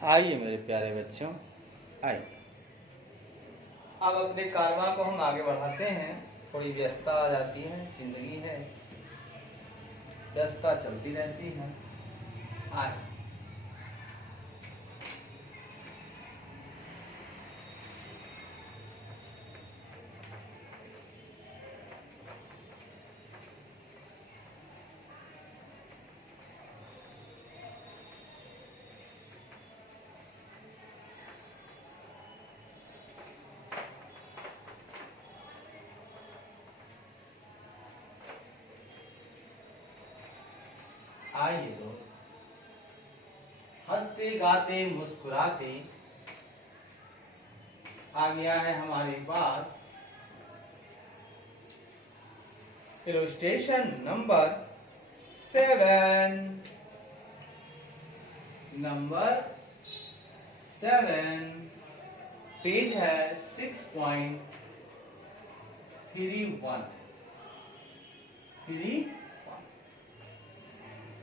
आइए मेरे प्यारे बच्चों, आइए अब अपने कारवां को हम आगे बढ़ाते हैं। थोड़ी व्यस्तता आ जाती है, जिंदगी है, व्यस्तता चलती रहती है। आए आइए दोस्त, हंसते गाते मुस्कुराते आ गया है हमारे पास इलस्ट्रेशन नंबर 7। नंबर 7 पेज है 6.31।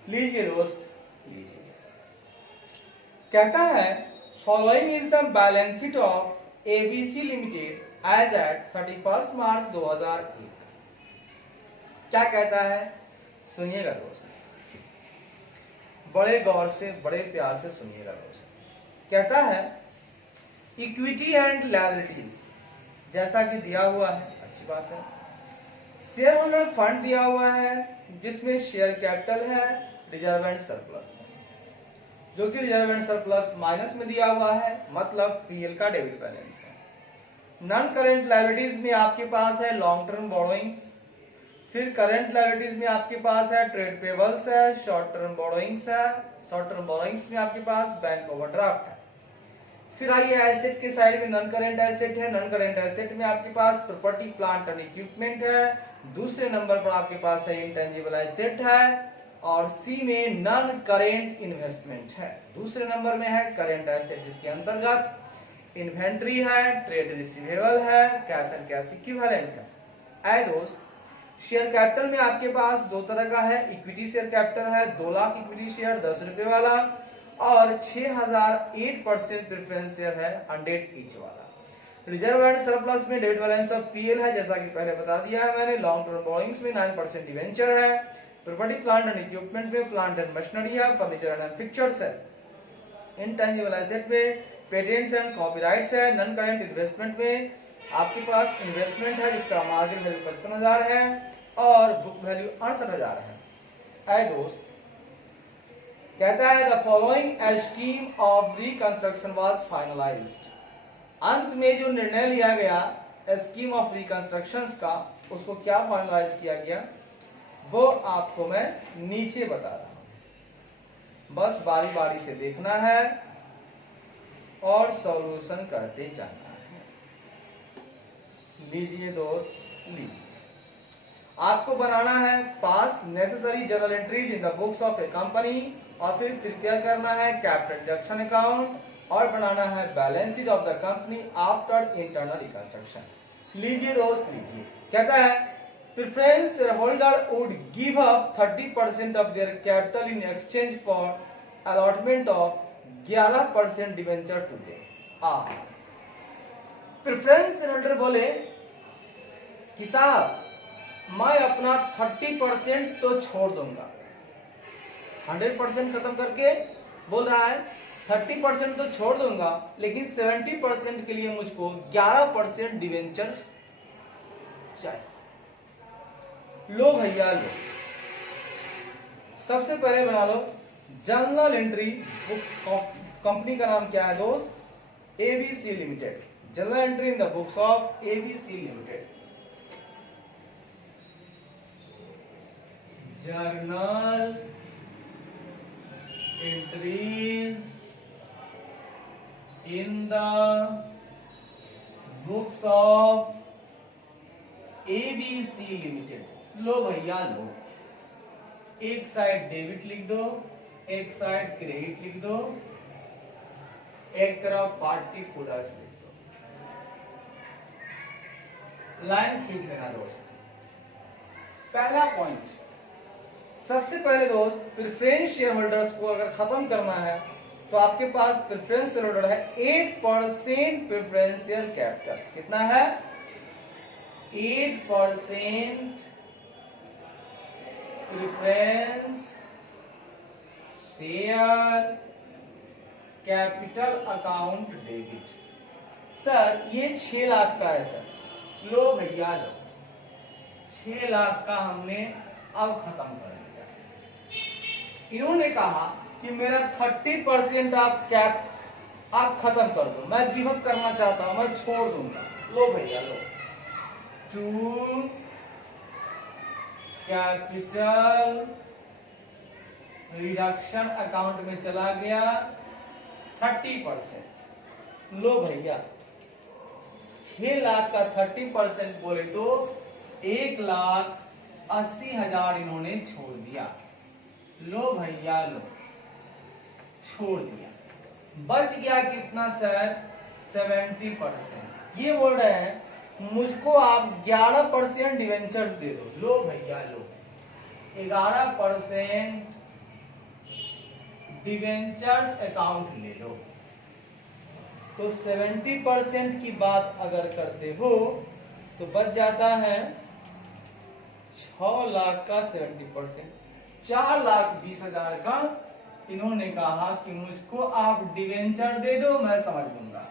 लीजिए दोस्त, लीजिए। कहता है following is the balance sheet of ABC limited as at 31 March 2001। क्या कहता है, सुनिएगा दोस्त, बड़े गौर से, बड़े प्यार से सुनिएगा दोस्त। कहता है इक्विटी एंड लायबिलिटीज जैसा कि दिया हुआ है, अच्छी बात है। शेयर होल्डर फंड दिया हुआ है जिसमें शेयर कैपिटल है, रिजर्व एंड सरप्लस है, जो कि रिजर्व एंड सरप्लस माइनस में दिया हुआ है, मतलब पीएल का डेबिट बैलेंस है। नॉन करेंट लायबिलिटीज में आपके पास है लॉन्ग टर्म बोरोइंग्स, फिर करेंट लायबिलिटीज में आपके पास है ट्रेड पेबल्स है, शॉर्ट टर्म बोरोइंग्स है, शॉर्ट टर्म बोरोइंग्स में आपके पास बैंक ओवरड्राफ्ट है। फिर आइए एसेट के साइड में नॉन करेंट एसेट है। नॉन करेंट एसेट में आपके पास प्रॉपर्टी प्लांट एंड इक्विपमेंट है। दूसरे नंबर पर आपके पास है इंटेंजिबल एसेट है, और सी में नॉन करेंट इन्वेस्टमेंट है। दूसरे नंबर में है करेंट एसेट जिसके अंतर्गत इन्वेंट्री है, ट्रेड रिसीवेबल है, कैश एंड कैश इक्विवेलेंट है। आए दोस्त, शेयर कैपिटल में आपके पास दो तरह का है। इक्विटी शेयर कैपिटल है 2 लाख इक्विटी शेयर 10 रुपए वाला, और 6008% प्रेफरेंस शेयर है 100 ईच वाला। रिजर्व एंड सरप्लस में डेबिट बैलेंस ऑफ पीएल है, जैसा कि पहले बता दिया है मैंने। लॉन्ग टर्म बोरोइंग्स में 9% डिवेंचर है। प्रॉपर्टी प्लांट एंड इक्विपमेंट में प्लांट एंड मशीनरी है, फर्नीचर एंड फिक्चर्स है। इंटेंजिबल एसेट में पेटेंट्स एंड कॉपीराइट्स है। नॉन करेंट इन्वेस्टमेंट में आपके पास इन्वेस्टमेंट है जिसका मार्केट वैल्यू 55,000 है और बुक वैल्यू 68,000 है। आए दोस्त, कहता है the following A scheme of reconstruction was finalised. अंत में जो निर्णय लिया गया स्कीम ऑफ रिकंस्ट्रक्शन का, उसको क्या फाइनलाइज किया गया वो आपको मैं नीचे बता रहा हूं। बस बारी बारी से देखना है और सॉल्यूशन करते जाना है। लीजिए दोस्त, लीजिए। आपको बनाना है पास necessary journal entries in the books of A company, और फिर प्रिपेयर करना है कैपिटल इंजेक्शन अकाउंट, और बनाना है balance sheet of the company after internal reconstruction. लीजिए दोस्त, लीजिए। कहता है preference shareholder would give up 30% of their capital in exchange for allotment of 11% debenture to them. Preference shareholder बोले कि साहब मैं अपना 30% तो छोड़ दूंगा, 100% खत्म करके बोल रहा है 30% तो छोड़ दूंगा, लेकिन 70% के लिए मुझको 11% डिवेंचर्स चाहिए। लो भैया लो, सबसे पहले बना लो जर्नल एंट्री बुक। कंपनी का नाम क्या है दोस्त? ABC limited. Journal entry in the books of ABC limited. Journal entries in the books of ABC limited. लो भैया लो, एक साइड डेबिट लिख दो, एक साइड क्रेडिट लिख दो, एक तरफ पार्टिकुलर्स लिख दो। लाइन खींच लेना दोस्त। पहला पॉइंट, सबसे पहले दोस्त प्रेफरेंस शेयर होल्डर्स को अगर खत्म करना है तो आपके पास प्रेफरेंस शेयर होल्डर है 8% प्रेफरेंस शेयर कैपिटल। कितना है? 8% preference share capital account debit. Sir ये 6 लाख का है सर। लो भैया लो, 6 लाख का हमने अब खत्म कर दिया। इन्होंने कहा कि मेरा 30% आप खत्म कर दो, मैं गिव अप करना चाहता हूं, मैं छोड़ दूंगा। लो भैया लो, टू कैपिटल रिडक्शन अकाउंट में चला गया 30%। लो भैया 6 लाख का 30% बोले तो 1,80,000 इन्होंने छोड़ दिया। लो भैया लो, छोड़ दिया। बच गया कितना सर? 70%। ये बोल रहे हैं मुझको आप 11% डिवेंचर्स दे दो। लो भैया लो, 11% डिवेंचर्स अकाउंट ले लो। तो 70% की बात अगर करते हो तो बच जाता है 6 लाख का 70%, 4,20,000 का। इन्होंने कहा कि मुझको आप डिवेंचर दे दो, मैं समझ लूंगा।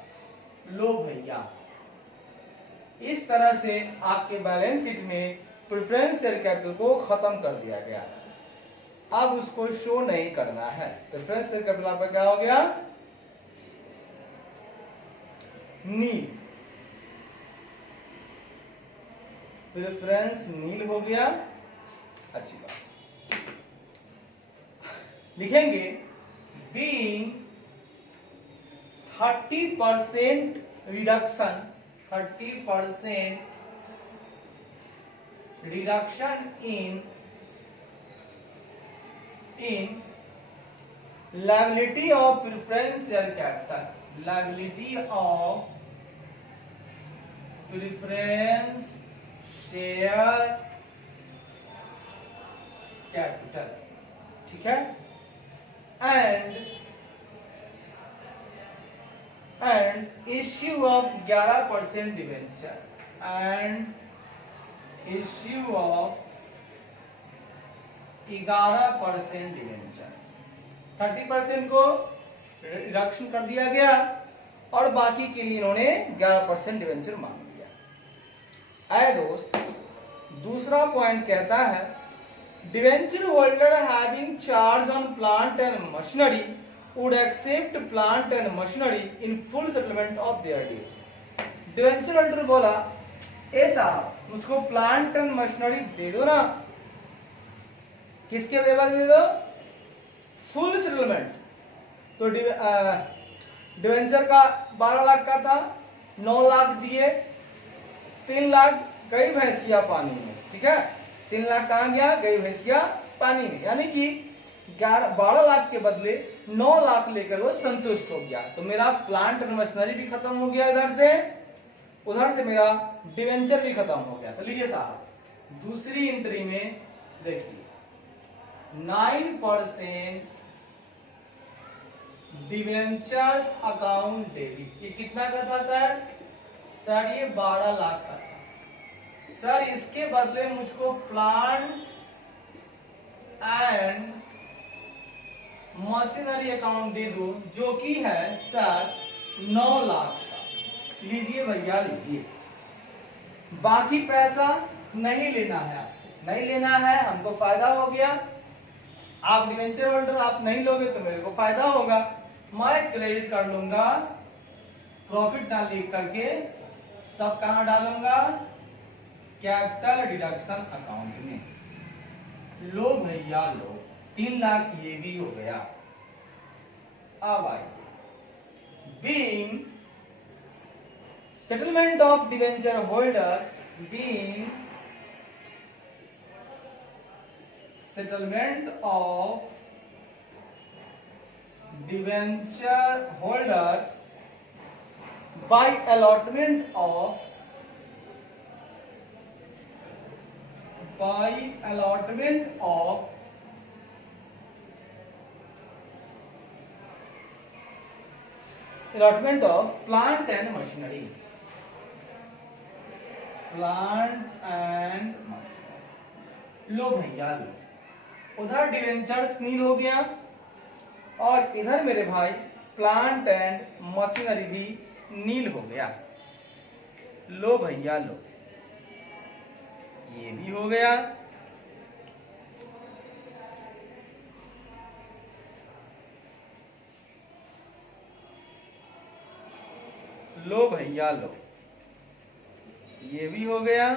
लो भैया, इस तरह से आपके बैलेंस शीट में प्रेफरेंस शेयर कैपिटल को खत्म कर दिया गया। अब उसको शो नहीं करना है। प्रेफरेंस शेयर कैपिटल आपका क्या हो गया? नील। प्रेफरेंस नील हो गया। अच्छी बात। लिखेंगे being 30% reduction, 30% reduction in liability of preference share capital, liability of preference share capital, ठीक है। and issue of 11% debenture, and issue of 11% debentures. 30% को रिडक्शन कर दिया गया और बाकी के लिए इन्होंने 11% डिवेंचर मांग लिया। आए दोस्त, दूसरा पॉइंट कहता है debenture holder having charge on plant and machinery would accept plant and machinery in full settlement of their dues. Debenture holder बोला, ए साहब मुझको प्लांट एंड मशीनरी दे दो ना। किसके वेवर दे दो? Full settlement. तो डिवेंचर का 12 लाख का था, 9 लाख दिए, 3 लाख गई भैंसिया पानी में, ठीक है। 3 लाख कहां गया? गई भैंसिया पानी में। यानी कि 12 लाख के बदले 9 लाख लेकर वो संतुष्ट हो गया। तो मेरा प्लांट एंड मशीनरी भी खत्म हो गया इधर से, उधर से मेरा डिवेंचर भी खत्म हो गया। तो लीजिए साहब, दूसरी एंट्री में देखिए 9% डिवेंचर्स अकाउंट डेबिट। ये कितना का था सर? सर ये 12 लाख का था। सर इसके बदले मुझको प्लांट एंड मशीनरी अकाउंट दे दो, जो कि है सर 9 लाख का। लीजिए भैया लीजिए, बाकी पैसा नहीं लेना है, आपको नहीं लेना है, हमको फायदा हो गया। आप डिवेंचर होल्डर आप नहीं लोगे तो मेरे को फायदा होगा। मैं क्रेडिट कर लूंगा, प्रॉफिट ना लिख करके सब कहां डालूंगा? कैपिटल डिडक्शन अकाउंट में। लो भैया लो, 3 लाख ये भी हो गया। अब आइए being settlement of debenture holders, being settlement of debenture holders by allotment of allotment of plant and machinery, plant and machinery. लो भैया लो, उधर डिवेंचर्स नील हो गया और इधर मेरे भाई प्लांट एंड मशीनरी भी नील हो गया। लो भैया लो, ये भी हो गया। लो भैया लो, ये भी हो गया।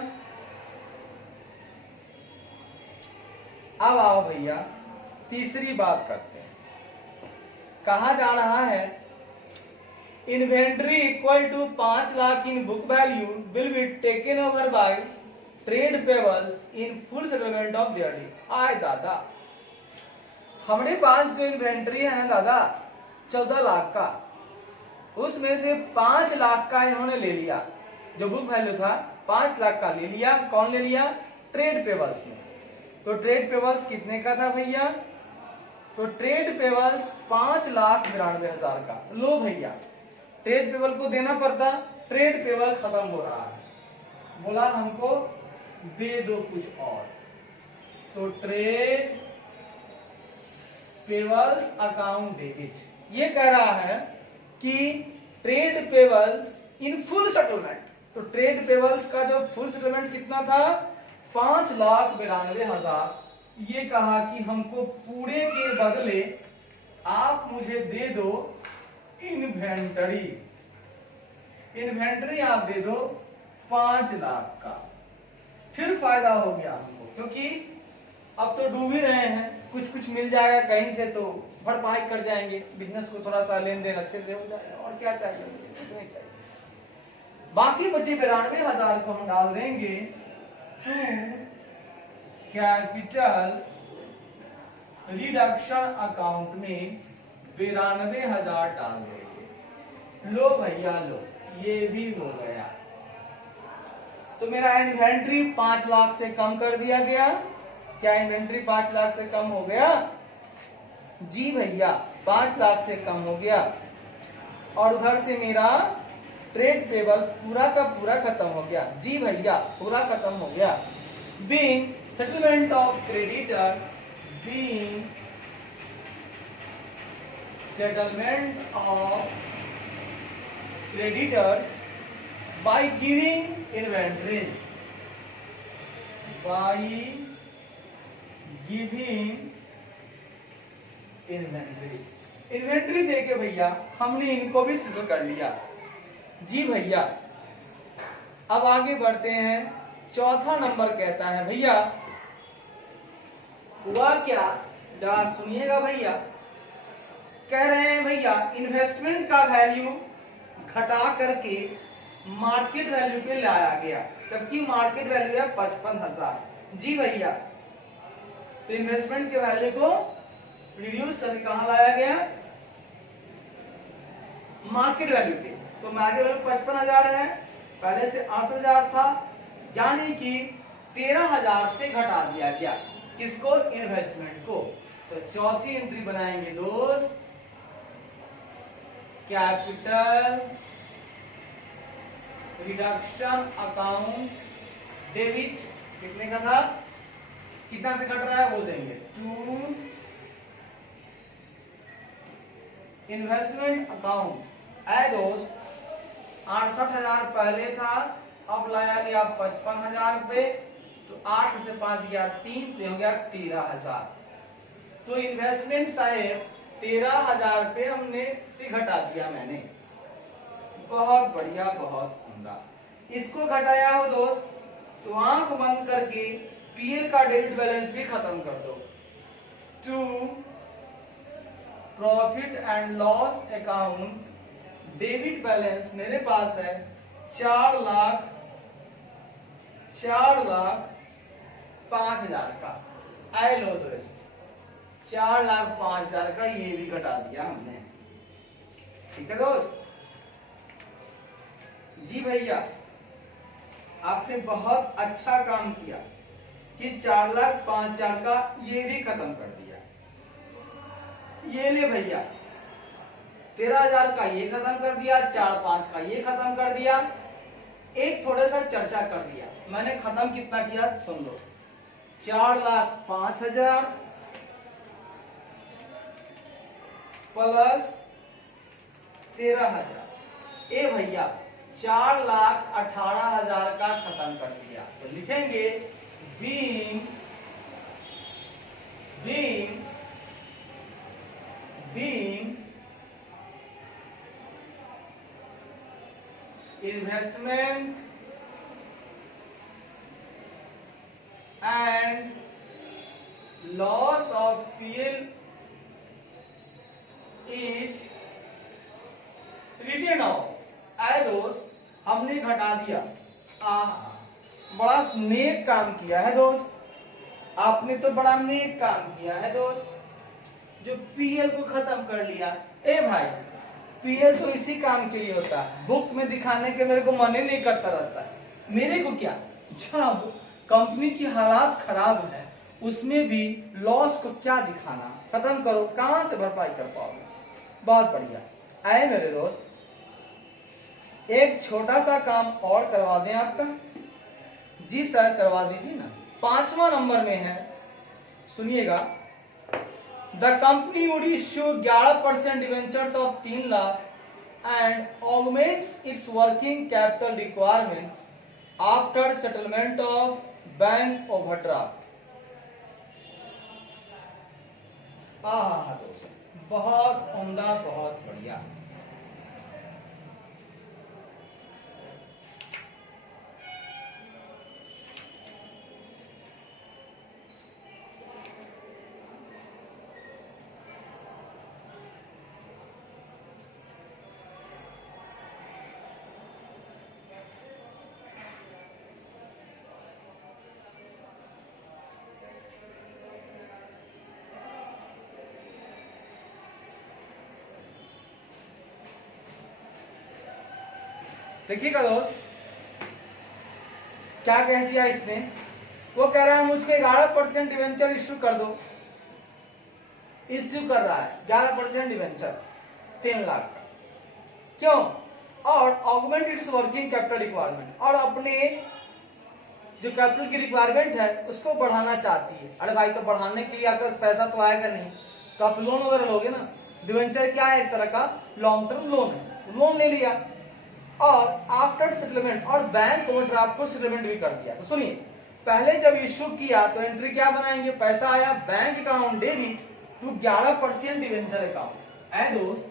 अब आओ भैया तीसरी बात करते हैं। कहा जा रहा है inventory equal to 5 lakh in book value will be taken over by trade payables in full settlement of their डी। आय दादा, हमारे पास जो इन्वेंट्री है ना दादा 14 लाख का, उसमें से 5 लाख का इन्होंने ले लिया। जो बुक वैल्यू था 5 लाख का ले लिया। कौन ले लिया? ट्रेड पेबल्स ने। तो ट्रेड पेबल्स कितने का था भैया? तो ट्रेड पेबल्स 5,92,000 का। लो भैया, ट्रेड पेबल को देना पड़ता, ट्रेड पेबल खत्म हो रहा है, बोला हमको दे दो कुछ और। तो ट्रेड पेबल्स अकाउंट डेबिट, ये कह रहा है कि trade payables in full settlement. तो ट्रेड पेबल्स का जो फुल सेटलमेंट कितना था? 5,92,000। ये कहा कि हमको पूरे के बदले आप मुझे दे दो इन्वेंटरी। इन्वेंटरी आप दे दो 5 लाख का। फिर फायदा हो गया हमको, क्योंकि अब तो डूब ही रहे हैं, कुछ कुछ मिल जाएगा कहीं से तो भरपाई कर जाएंगे, बिजनेस को थोड़ा सा लेन देन अच्छे से हो जाएगा। और क्या चाहिए? कुछ नहीं चाहिए। बाकी बचे 92,000 को हम डाल देंगे टू कैपिटल रिडक्शन अकाउंट में 92,000 डाल देंगे। लो भैया लो, ये भी हो गया। तो मेरा इन्वेंट्री 5 लाख से कम कर दिया गया। क्या इन्वेंट्री 5 लाख से कम हो गया? जी भैया, 5 लाख से कम हो गया। और उधर से मेरा ट्रेड पेबल पूरा का पूरा खत्म हो गया। जी भैया, पूरा खत्म हो गया। Being settlement of creditor, being settlement of creditors by giving inventories, by giving inventories। Inventory देके भैया हमने इनको भी सेटल कर लिया। जी भैया, अब आगे बढ़ते हैं। चौथा नंबर कहता है भैया, हुआ क्या? जरा सुनिएगा भैया। कह रहे हैं भैया इन्वेस्टमेंट का वैल्यू घटा करके मार्केट वैल्यू पे लाया गया, जबकि मार्केट वैल्यू है 55,000। जी भैया, तो इन्वेस्टमेंट के वैल्यू को रिड्यूस करके कहां लाया गया? मार्केट वैल्यू पे। तो मार्केट वैल्यू 55,000 है, पहले से 8,000 था, यानी कि 13,000 से घटा दिया गया। किसको? इन्वेस्टमेंट को। तो चौथी एंट्री बनाएंगे दोस्त, कैपिटल रिडक्शन अकाउंट डेबिट। कितने का था? कितना से घट रहा है वो देंगे। To investment account. ऐ दोस्त, 68,000 पहले था, अब लाया गया 55,000 पे। तो 8 से 5 गया 3, तो हो गया 13,000। तो इन्वेस्टमेंट साहेब 13,000 पे हमने से घटा दिया मैंने। बहुत बढ़िया, बहुत उम्दा। इसको घटाया हो दोस्त, तो आंख बंद करके पीएल का डेबिट बैलेंस भी खत्म कर दो। To profit and loss account debit balance मेरे पास है 4,05,000 का। आए लो दोस्त, 4,05,000 का ये भी घटा दिया हमने। ठीक है दोस्त? जी भैया, आपने बहुत अच्छा काम किया कि 4,05,000 का ये भी खत्म कर दिया। ये ले भैया 13,000 का ये खत्म कर दिया, 4,500 का ये खत्म कर दिया, एक थोड़ा सा चर्चा कर दिया। मैंने खत्म कितना किया सुन लो, 4,05,000 प्लस 13,000। ए भैया 4,18,000 का खत्म कर दिया, तो लिखेंगे being investment and loss of PL is written off। आए दोस्त, हमने घटा दिया। बड़ा नेक काम किया है दोस्त, आपने तो बड़ा नेक काम किया है दोस्त, जो पीएल को खत्म कर लिया। ए भाई, पीएल तो इसी काम के लिए होता है, बुक में दिखाने के मेरे को मन ही नहीं करता रहता है। मेरे को क्या, जब कंपनी की हालात खराब है उसमें भी लॉस को क्या दिखाना, खत्म करो, कहां से भरपाई कर पाओगे। बहुत बढ़िया। आए मेरे दोस्त, एक छोटा सा काम और करवा दें आपका। जी सर, करवा दीजिए ना। 5वां नंबर में है, सुनिएगा। The company would issue 11% debentures of 3 lakh and augments its working capital requirements after settlement of bank overdraft. दोस्त, बहुत उम्दा, बहुत बढ़िया। देखिएगा दोस्त, क्या कह दिया इसने। वो कह रहा है मुझको 11% डिवेंचर इश्यू कर दो। इश्यू कर रहा है 11% डिवेंचर 3 लाख का। क्यों? और augment it's working capital requirement, और अपने जो कैपिटल की रिक्वायरमेंट है उसको बढ़ाना चाहती है। अरे भाई, तो बढ़ाने के लिए आपका पैसा तो आएगा नहीं, तो आप लोन वगैरह लोगे ना। डिवेंचर क्या है, एक तरह का लॉन्ग टर्म लोन है। लोन ले लिया और आफ्टर सेटलमेंट, और बैंक ओवरड्राफ्ट को सेटलमेंट भी कर दिया। तो सुनिए, पहले जब इश्यू किया तो एंट्री क्या बनाएंगे, पैसा आया bank account debit to 11% debenture account. ऐ दोस्त,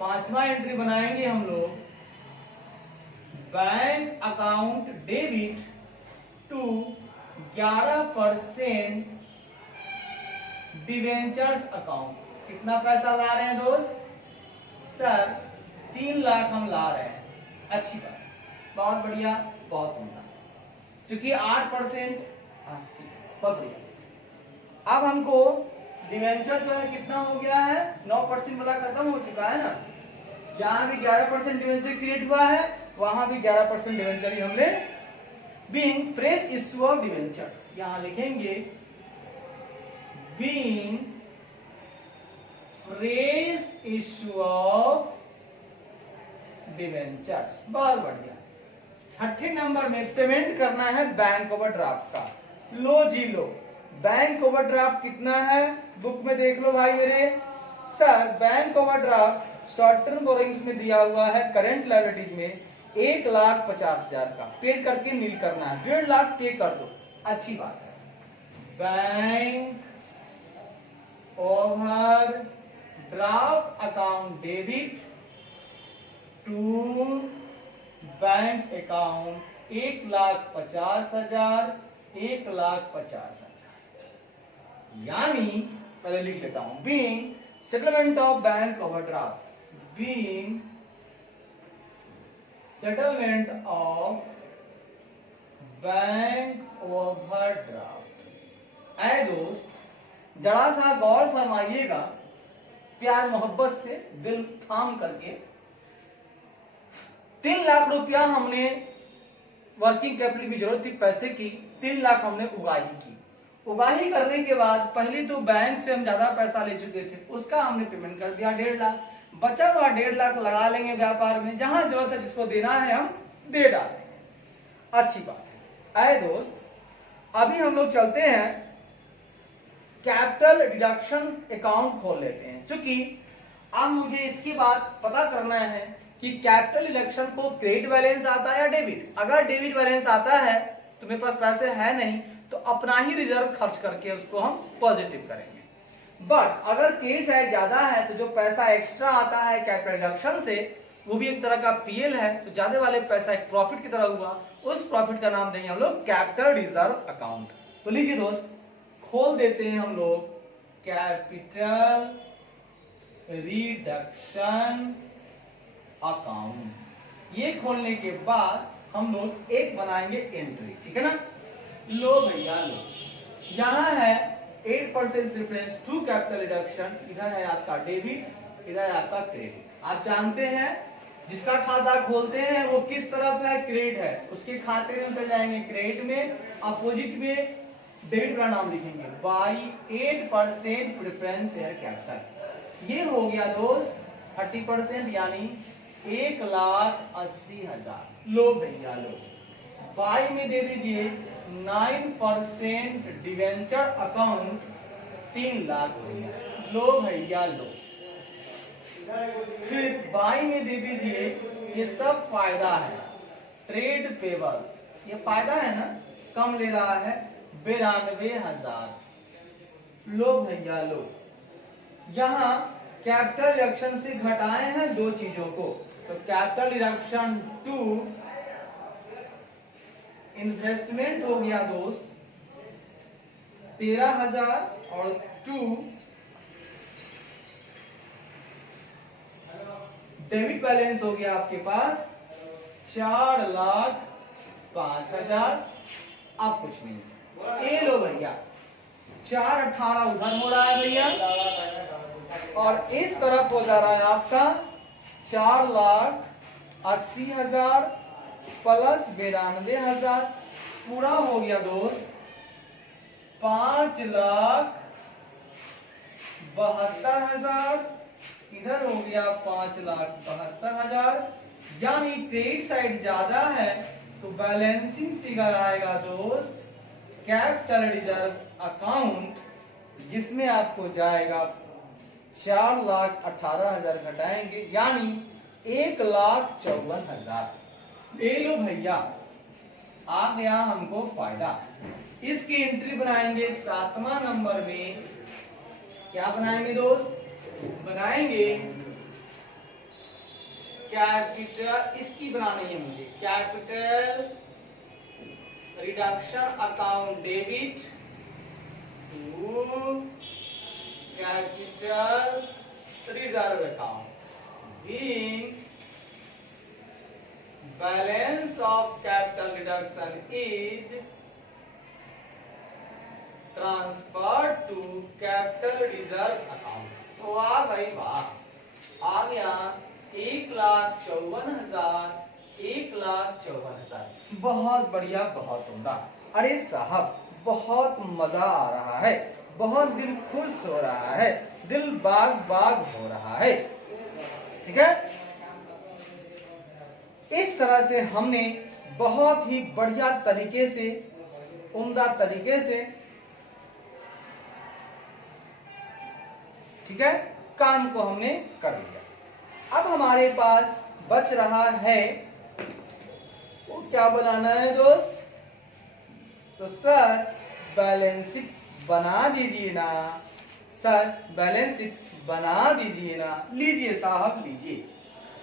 5वां एंट्री बनाएंगे हम लोग, bank account debit to 11% debentures account. कितना पैसा ला रहे हैं दोस्त? सर 3 लाख हम ला रहे हैं। अच्छी बात, बहुत बढ़िया, बहुत उम्दा। क्योंकि 8% बहुत बढ़िया। अब हमको डिवेंचर जो है कितना हो गया है, 9% वाला खत्म हो चुका है ना। यहाँ भी 11% डिवेंचर क्रिएट हुआ है, वहां भी 11% डिवेंचर ही हमने being fresh issue of debenture, यहां लिखेंगे being fresh issue of debentures. बहुत बढ़िया। 6ठे नंबर में पेमेंट करना है बैंक ओवरड्राफ्ट का। लो जी लो, बैंक ओवरड्राफ्ट कितना है, बुक में देख लो भाई मेरे। Sir bank overdraft short term borrowings में दिया हुआ है, करंट लायबिलिटीज में 1,50,000 का पे करके नील करना है। 1.5 लाख पे कर दो, अच्छी बात है। Bank overdraft account debit to bank account 1,50,000, 1,50,000। यानी पहले लिख लेता हूं, being settlement of bank overdraft, being settlement of bank overdraft. ऐ दोस्त, जरा सा गौर फरमाइएगा, प्यार मोहब्बत से दिल थाम करके। 3 लाख रुपया हमने वर्किंग कैपिटल की जरूरत थी, पैसे की 3 लाख हमने उगाही की। उगाही करने के बाद पहले तो बैंक से हम ज्यादा पैसा ले चुके थे, उसका हमने पेमेंट कर दिया 1.5 लाख। बचा हुआ 1.5 लाख लगा लेंगे व्यापार में, जहां जरूरत है जिसको देना है हम दे डालेंगे। अच्छी बात है। आए दोस्त, अभी हम लोग चलते हैं कैपिटल डिडक्शन अकाउंट खोल लेते हैं। क्योंकि अब मुझे इसके बाद पता करना है कि कैपिटल डिडक्शन को क्रेडिट बैलेंस आता है या डेबिट। अगर डेबिट बैलेंस आता है तो मेरे पास पैसे है नहीं, तो अपना ही रिजर्व खर्च करके उसको हम पॉजिटिव करेंगे। बट अगर क्रेडिट साइड ज्यादा है तो जो पैसा एक्स्ट्रा आता है कैपिटल डिडक्शन से, वो भी एक तरह का पीएल है, तो ज्यादा वाले पैसा एक प्रॉफिट की तरह हुआ, उस प्रॉफिट का नाम देंगे हम लोग कैपिटल रिजर्व अकाउंट। तो लीजिए दोस्त, खोल देते हैं हम लोग कैपिटल रिडक्शन अकाउंट। ये खोलने के बाद हम लोग एक बनाएंगे एंट्री, ठीक है ना। लो भैया लो, यहां है 8% प्रेफरेंस टू कैपिटल रिडक्शन, इधर है आपका डेबिट, इधर है आपका क्रेडिट। आप जानते हैं जिसका खाता खोलते हैं वो किस तरफ है, क्रेडिट है, उसके खाते में चले जाएंगे क्रेडिट में, अपोजिट में डेबिट का नाम लिखेंगे बाई 8% प्रेफरेंस शेयर कैपिटल। ये हो गया दोस्त 30%, यानी 1,80,000। लो भैया लो, बाई में दे दीजिए 9% डिवेंचर अकाउंट 3 लाख भैया। लो भैया लो, फिर बाई में दे दीजिए, ये सब फायदा है, ट्रेड पेबल्स, ये फायदा है ना, कम ले रहा है 92,000। लो भैया लो, यहां कैपिटल डिडक्शन से घटाए हैं दो चीजों को, तो कैपिटल डिडक्शन टू इन्वेस्टमेंट हो गया दोस्त 13,000 और टू डेबिट बैलेंस हो गया आपके पास 4,05,000। अब कुछ नहीं, ये लो भैया 4,18,000 उधर हो रहा है भैया, और इस तरफ हो जा रहा है आपका 4,80,000 प्लस 92,000, पूरा हो गया दोस्त 5,72,000, इधर हो गया 5,72,000। यानी क्रेडिट साइड ज्यादा है तो बैलेंसिंग फिगर आएगा दोस्त कैपिटल रिजर्व अकाउंट, जिसमें आपको जाएगा 4,18,000 घटाएंगे, यानी 1,54,000। ले लो भैया, आ गया हमको फायदा। इसकी एंट्री बनाएंगे 7वां नंबर में। क्या बनाएंगे दोस्त, बनाएंगे कैपिटल, इसकी बनानी है मुझे, capital reduction account debit to capital reserve account being balance of capital reduction is transfer to capital reserve account. तो वाह भाई वाह, आ गया 1,54,000, 1,54,000। बहुत बढ़िया, बहुत उम्दा। अरे साहब, बहुत मजा आ रहा है, बहुत दिल खुश हो रहा है, दिल बाग बाग हो रहा है, ठीक है। इस तरह से हमने बहुत ही बढ़िया तरीके से, उम्दा तरीके से, ठीक है, काम को हमने कर लिया। अब हमारे पास बच रहा है, वो क्या बनाना है दोस्त, तो सर बैलेंस शीट बना दीजिए ना, सर बैलेंस शीट बना दीजिए ना। लीजिए साहब लीजिए,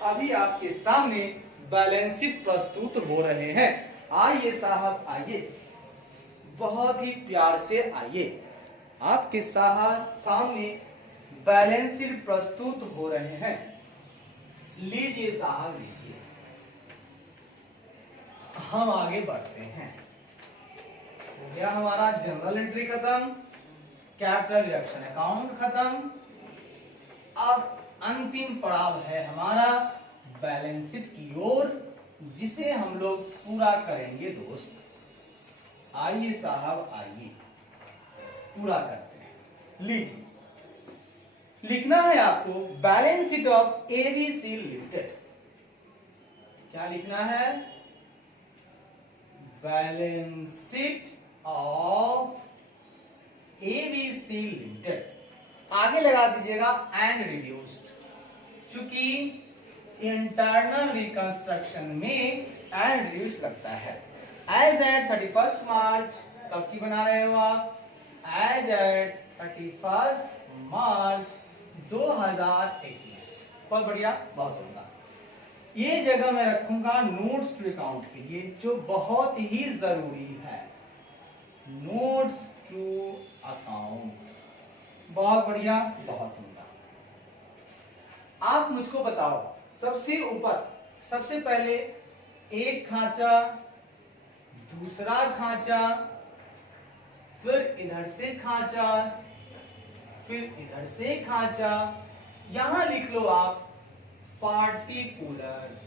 अभी आपके सामने बैलेंस शीट प्रस्तुत हो रहे हैं। आइए साहब आइए, बहुत ही प्यार से आइए, आपके सामने बैलेंस शीट प्रस्तुत हो रहे हैं। लीजिए साहब लीजिए, हम आगे बढ़ते हैं। हो गया हमारा जनरल एंट्री खत्म, कैपिटल रिडक्शन अकाउंट खत्म। अब अंतिम पड़ाव है हमारा बैलेंस शीट की ओर, जिसे हम लोग पूरा करेंगे दोस्त। आइए साहब आइए, पूरा करते हैं। लीजिए लिखना है आपको balance sheet of ABC limited. क्या लिखना है? Balance sheet of ABC limited. आगे लगा दीजिएगा एंड रिड्यूस्ड, चूंकि इंटरनल रिकंस्ट्रक्शन में एंड रिड्यूस्ड लगता है। एज एट 31 मार्च, कब की बना रहे हो आप? As at 31 March 2021। बहुत बढ़िया, बहुत बढ़िया। ये जगह मैं रखूंगा नोट्स टू अकाउंट के लिए, जो बहुत ही जरूरी है। नोट्स टू अकाउंट्स, बहुत बढ़िया, बहुत उम्दा। आप मुझको बताओ, सबसे ऊपर सबसे पहले एक खांचा, दूसरा खांचा, फिर इधर से खांचा, फिर इधर से खांचा, यहां लिख लो आप पार्टिकुलर्स।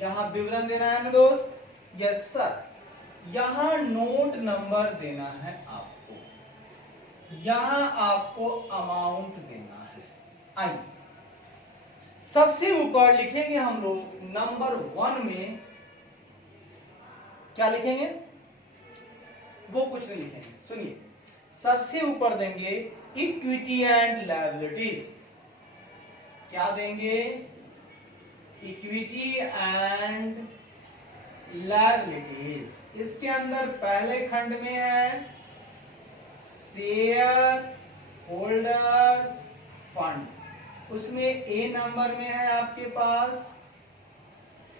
यहां विवरण देना है ना दोस्त? Yes sir. यहां नोट नंबर देना है आपको, यहां आपको अमाउंट देना है। आइए सबसे ऊपर लिखेंगे हम लोग नंबर 1 में क्या लिखेंगे? वो कुछ नहीं लिखेंगे, सुनिए। सबसे ऊपर देंगे इक्विटी एंड लायबिलिटीज। क्या देंगे? Equity and liabilities. इसके अंदर पहले खंड में है शेयर होल्डर्स फंड, उसमें ए नंबर में है आपके पास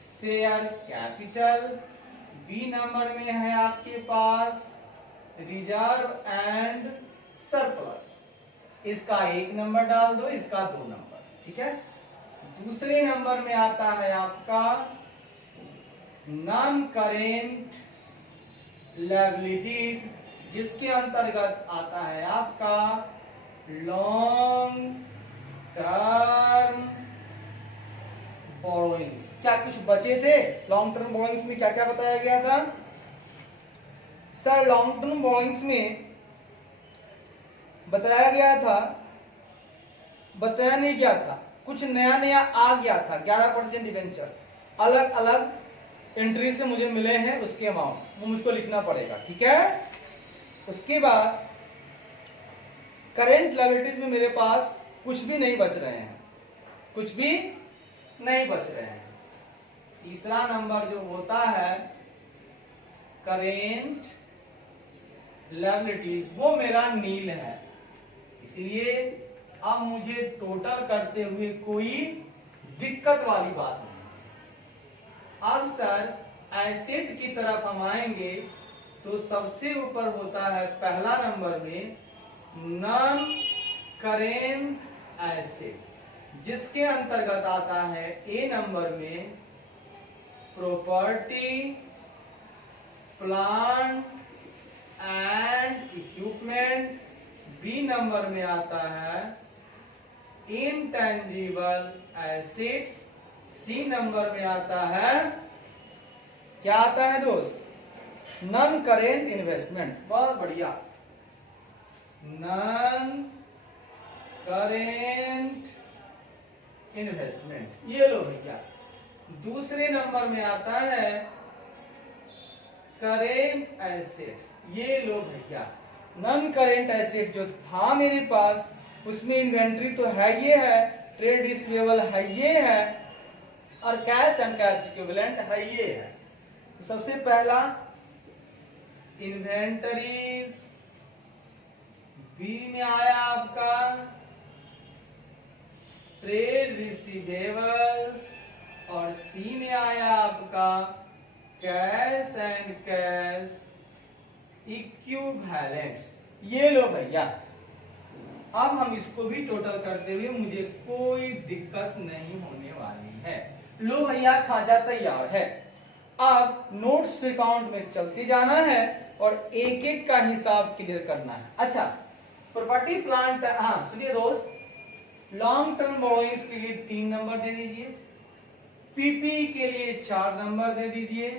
शेयर कैपिटल, बी नंबर में है आपके पास रिजर्व एंड सरप्लस। इसका 1 नंबर डाल दो, इसका 2 नंबर, ठीक है। दूसरे नंबर में आता है आपका नॉन करेंट लायबिलिटीज, जिसके अंतर्गत आता है आपका लॉन्ग टर्म बोरोइंग्स। क्या कुछ बचे थे लॉन्ग टर्म बोरोइंग्स में? क्या क्या बताया गया था सर? लॉन्ग टर्म बोरोइंग्स में बताया गया था, बताया नहीं गया था, कुछ नया नया आ गया था। 11% डिवेंचर अलग अलग एंट्री से मुझे मिले हैं, उसके अमाउंट वो मुझको लिखना पड़ेगा, ठीक है। उसके बाद करेंट लायबिलिटीज में मेरे पास कुछ भी नहीं बच रहे हैं, कुछ भी नहीं बच रहे हैं। तीसरा नंबर जो होता है करेंट लायबिलिटीज, वो मेरा नील है, इसलिए अब मुझे टोटल करते हुए कोई दिक्कत वाली बात नहीं। अब सर एसेट की तरफ हम आएंगे तो सबसे ऊपर होता है पहला नंबर में नॉन करेंट एसेट, जिसके अंतर्गत आता है ए नंबर में property plant and equipment, B number में आता है इनटेंजिबल एसेट्स, सी नंबर में आता है क्या आता है दोस्त? Non current investment. बहुत बढ़िया, नॉन करेंट इन्वेस्टमेंट, ये लो भैया। दूसरे नंबर में आता है करेंट एसेट्स, ये लो भैया। नॉन करेंट एसेट जो था मेरे पास, उसमें इन्वेंट्री तो है, ये है, ट्रेड रिसीवेबल है, ये है, और कैश एंड कैश इक्विवेलेंट है, ये है। तो सबसे पहला इन्वेंटरीज, बी में आया आपका ट्रेड रिसीवेबल्स, और सी में आया आपका कैश एंड कैश इक्विवेलेंट्स। ये लो भैया। अब हम इसको भी टोटल करते हुए मुझे कोई दिक्कत नहीं होने वाली है। लो भैया, खाजा तैयार है। अब नोट्स टू अकाउंट में चलते जाना है और एक एक का हिसाब क्लियर करना है। अच्छा, प्रॉपर्टी प्लांट, हाँ सुनिए दोस्त, लॉन्ग टर्म बोरोइंग्स के लिए 3 नंबर दे दीजिए, पीपी के लिए 4 नंबर दे दीजिए,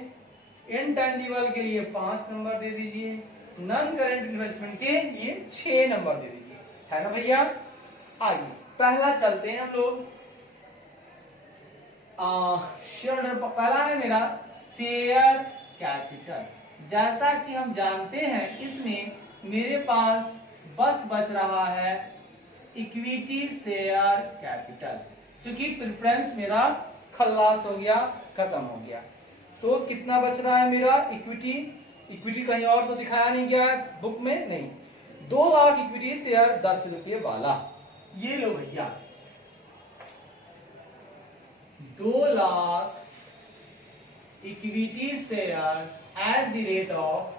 इनटेंजिबल के लिए 5 नंबर दे दीजिए, नॉन करेंट इन्वेस्टमेंट के लिए 6 नंबर दे दीजिए। है ना भैया। आइए पहला चलते हैं हम लोग। शेयर होल्डर पहला है मेरा शेयर कैपिटल। जैसा कि हम जानते हैं इसमें मेरे पास बस बच रहा है इक्विटी शेयर कैपिटल, क्योंकि प्रेफरेंस मेरा खल्लास हो गया, खत्म हो गया। तो कितना बच रहा है मेरा इक्विटी कहीं और तो दिखाया नहीं गया है बुक में, नहीं। 2 लाख इक्विटी शेयर 10 रुपये वाला, ये लो भैया 2 lakh equity shares at the rate of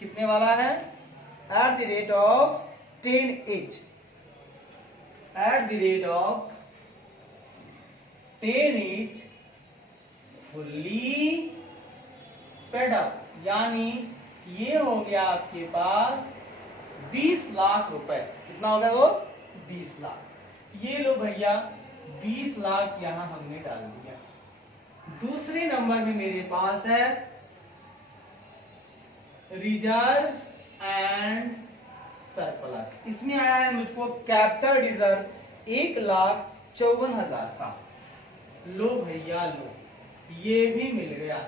कितने वाला है, at the rate of 10 each, at the rate of 10 each fully paid up, यानी ये हो गया आपके पास 20 लाख रुपए। कितना हो गया दोस्त, 20 लाख। ये लो भैया 20 लाख यहां हमने डाल दिया। दूसरे नंबर में मेरे पास है रिजर्व्स एंड सरप्लस। इसमें आया है मुझको कैपिटल रिजर्व 1,54,000 का। लो भैया लो, ये भी मिल गया।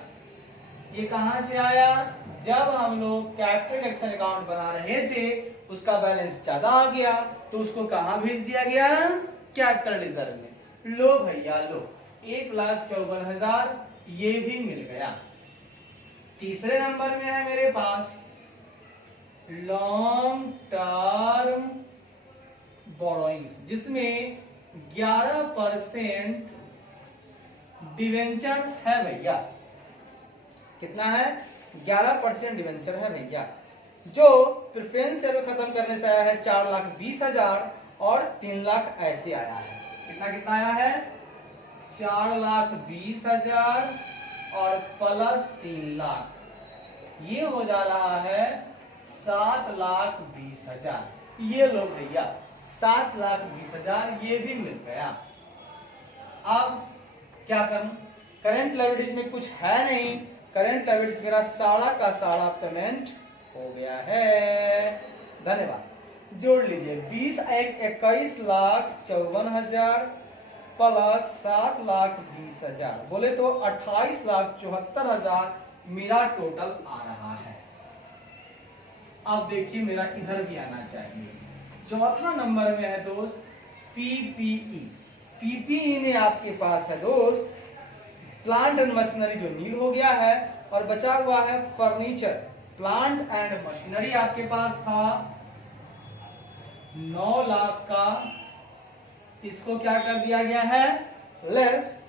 ये कहां से आया, जब हम लोग कैपिटल एक्शन अकाउंट बना रहे थे उसका बैलेंस ज्यादा आ गया तो उसको कहां भेज दिया गया, कैपिटल रिजर्व में। लो भैया लो 1,54,000 ये भी मिल गया। तीसरे नंबर में है मेरे पास लॉन्ग टर्म बोरोइंग्स, जिसमें 11% डिवेंचर्स है भैया। कितना है, 11% डिवेंचर है भैया, जो प्रेफरेंस शेयर को खत्म करने से आया है 4,20,000 और 3 लाख ऐसे आया है। कितना कितना आया है, 4,20,000 और प्लस 3 लाख, ये हो जा रहा है 7,20,000। ये लो भैया 7,20,000 ये भी मिल गया। अब क्या करूं, करंट लायबिलिटीज में कुछ है नहीं, करंट लायबिलिटीज मेरा सारा का सारा पेमेंट हो गया है। धन्यवाद। जोड़ लीजिए 21,54,000 प्लस 7,20,000, बोले तो 28,74,000 मेरा टोटल आ रहा है। अब देखिए मेरा इधर भी आना चाहिए। चौथा नंबर में है दोस्त पीपीई। पीपीई में आपके पास है दोस्त प्लांट एंड मशीनरी जो नील हो गया है, और बचा हुआ है फर्नीचर। प्लांट एंड मशीनरी आपके पास था 9 लाख का, इसको क्या कर दिया गया है, less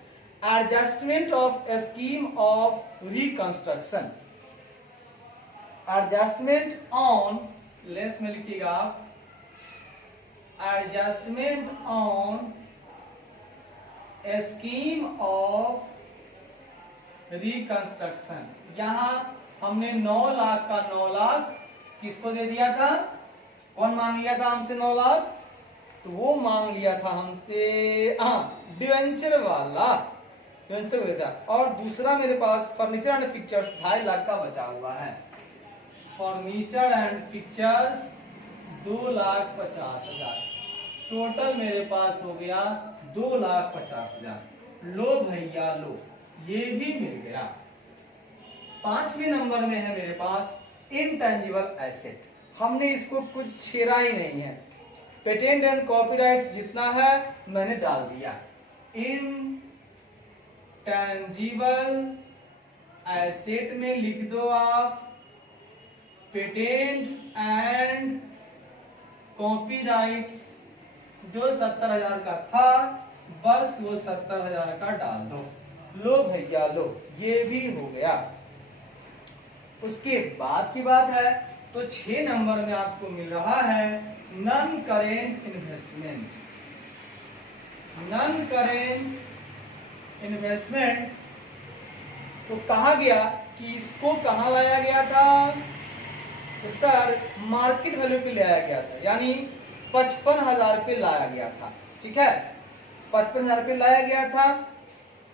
adjustment of scheme of reconstruction. Adjustment on, less में लिखिएगा आप, adjustment on scheme of reconstruction. यहां हमने 9 लाख का 9 लाख किसको दे दिया था, कौन मांग लिया था हमसे 9 लाख, तो वो मांग लिया था हमसे डिवेंचर वाला, डिवेंचर देता। और दूसरा मेरे पास फर्नीचर एंड फिक्चर्स 2.5 लाख का बचा हुआ है। फर्नीचर एंड फिक्चर्स 2,50,000, टोटल मेरे पास हो गया 2,50,000। लो भैया लो, ये भी मिल गया। पांचवें नंबर में है मेरे पास इनटेंजिबल एसेट। हमने इसको कुछ छेड़ा ही नहीं है, पेटेंट एंड कॉपीराइट्स जितना है मैंने डाल दिया। इनटेंजिबल एसेट में लिख दो आप पेटेंट्स एंड कॉपीराइट्स, जो 70,000 का था बस वो 70,000 का डाल दो। लो भैया लो, ये भी हो गया। उसके बाद की बात है तो 6 नंबर में आपको मिल रहा है non current investment. Non current investment तो कहा गया कि इसको कहां लाया गया था, तो सर मार्केट वैल्यू पे लाया गया था, यानी 55,000 पे लाया गया था। ठीक है, 55,000 पे लाया गया था।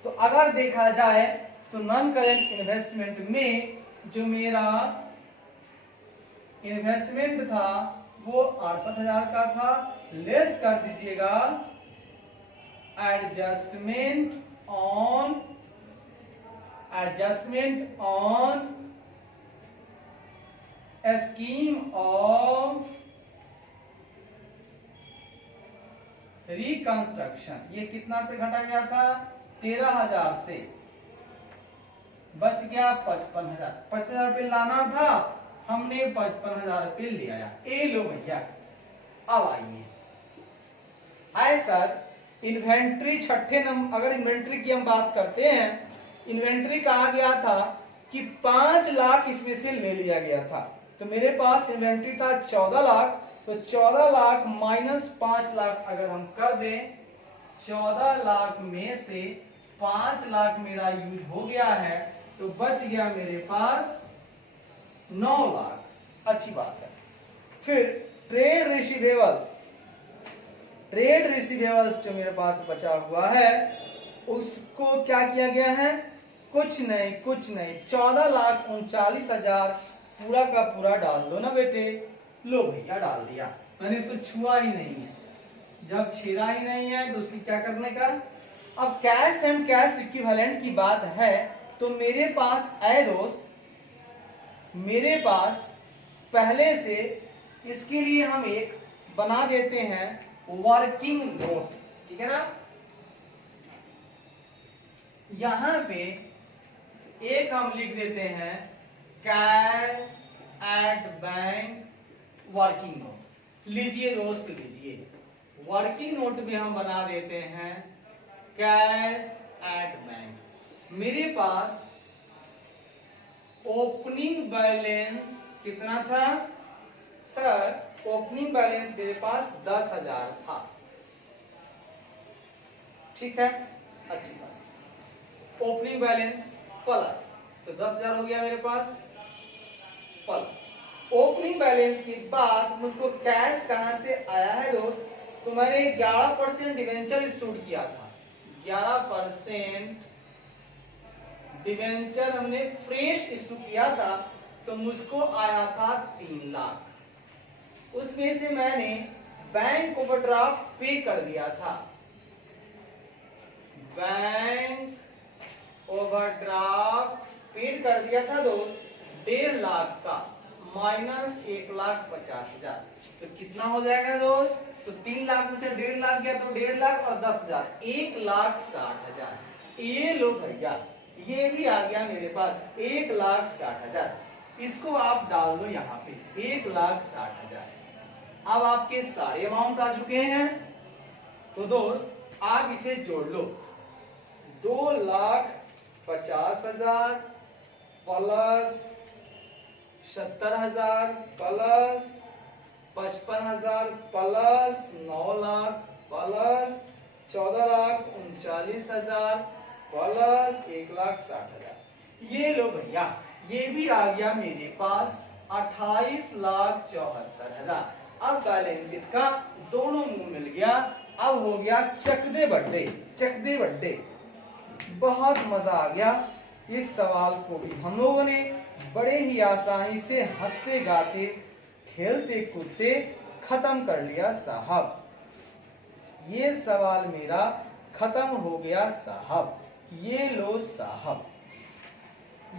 तो अगर देखा जाए तो नॉन करेंट इन्वेस्टमेंट में जो मेरा इन्वेस्टमेंट था वो 68,000 का था, लेस कर दीजिएगा adjustment on scheme of reconstruction. ये कितना से घटा गया था? 13,000 से, बच गया 55,000। 55,000 रुपये लाना था, हमने 55,000 रुपये ले आया। ए लो भैया। अब आइए, आए सर इन्वेंट्री छठे नंबर, अगर इन्वेंट्री की हम बात करते हैं, इन्वेंट्री कहा गया था कि 5 लाख इसमें से ले लिया गया था। तो मेरे पास इन्वेंट्री था 14 लाख, तो 14 लाख माइनस 5 लाख अगर हम कर दें, 14 लाख में से 5 लाख मेरा यूज हो गया है, तो बच गया मेरे पास 9 लाख। अच्छी बात है। फिर ट्रेड रिसीवेबल्स जो मेरे पास बचा हुआ है, उसको क्या किया गया है? कुछ नहीं 14,39,000 पूरा का पूरा डाल दो ना बेटे। लो भैया डाल दिया, मैंने इसको छुआ ही नहीं है। जब छेड़ा ही नहीं है तो उसकी क्या करने का? अब कैश एंड कैश इक्विवेलेंट की बात है, तो मेरे पास दोस्त, मेरे पास पहले से इसके लिए हम एक बना देते हैं वर्किंग नोट, ठीक है ना। यहां पे एक हम लिख देते हैं cash at bank working note. लीजिए दोस्त, लीजिए वर्किंग नोट में हम बना देते हैं कैश एट बैंक। मेरे पास ओपनिंग बैलेंस कितना था सर? ओपनिंग बैलेंस मेरे पास 10,000 था, ठीक है, अच्छी बात। ओपनिंग बैलेंस प्लस, तो 10,000 हो गया मेरे पास, प्लस ओपनिंग बैलेंस के बाद मुझको कैश कहां से आया है दोस्त? तो मैंने 11% डिवेंचर इशू किया था, 11% डिवेंचर हमने फ्रेश इशू किया था, तो मुझको आया था 3 लाख। उसमें से मैंने बैंक ओवरड्राफ्ट पे कर दिया था, बैंक ओवरड्राफ्ट पेड कर दिया था दोस्त 1.5 लाख का, माइनस 1,50,000। तो कितना हो जाएगा दोस्त? तो 3 लाख में से 1.5 लाख गया, तो 1.5 लाख और 10,000, 1,60,000। ये लो भैया, ये भी आ गया मेरे पास 1,60,000। इसको आप डाल दो यहाँ पे 1,60,000। अब आपके सारे अमाउंट आ चुके हैं, तो दोस्त आप इसे जोड़ लो। 2,50,000 plus 70,000 plus 55,000 plus 9 lakh plus 14,39,000 plus 1,60,000। ये लो भैया, ये भी आ गया मेरे पास 28,74,000। अब बैलेंस शीट का दोनों मुंह मिल गया। अब हो गया चक दे बड्डे। बहुत मजा आ गया। इस सवाल को भी हम लोगों ने बड़े ही आसानी से हंसते गाते खेलते कूदते खत्म कर लिया साहब। ये सवाल मेरा खत्म हो गया साहब। ये लो साहब,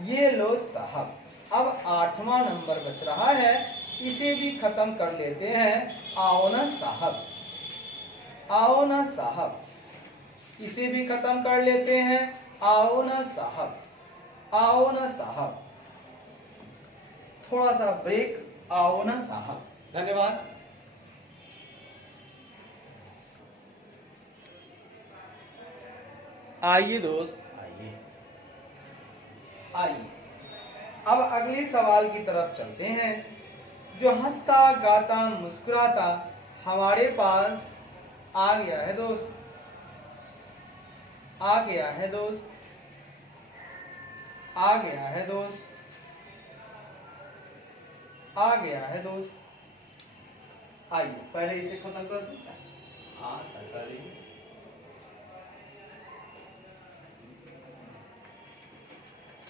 ये लो साहब। अब 8वां नंबर बच रहा है, इसे भी खत्म कर लेते हैं। आओ ना साहब, आओ ना साहब, इसे भी खत्म कर लेते हैं। आओ ना साहब, आओ ना साहब। थोड़ा सा ब्रेक, आओ ना साहब। धन्यवाद। आइए दोस्त, आइए अब अगले सवाल की तरफ चलते हैं, जो हंसता गाता मुस्कुराता हमारे पास आ गया है दोस्त, आ गया है दोस्त, आ गया है दोस्त, आ गया है दोस्त। आइए पहले इसे खत्म कर दें। हाँ सरकारी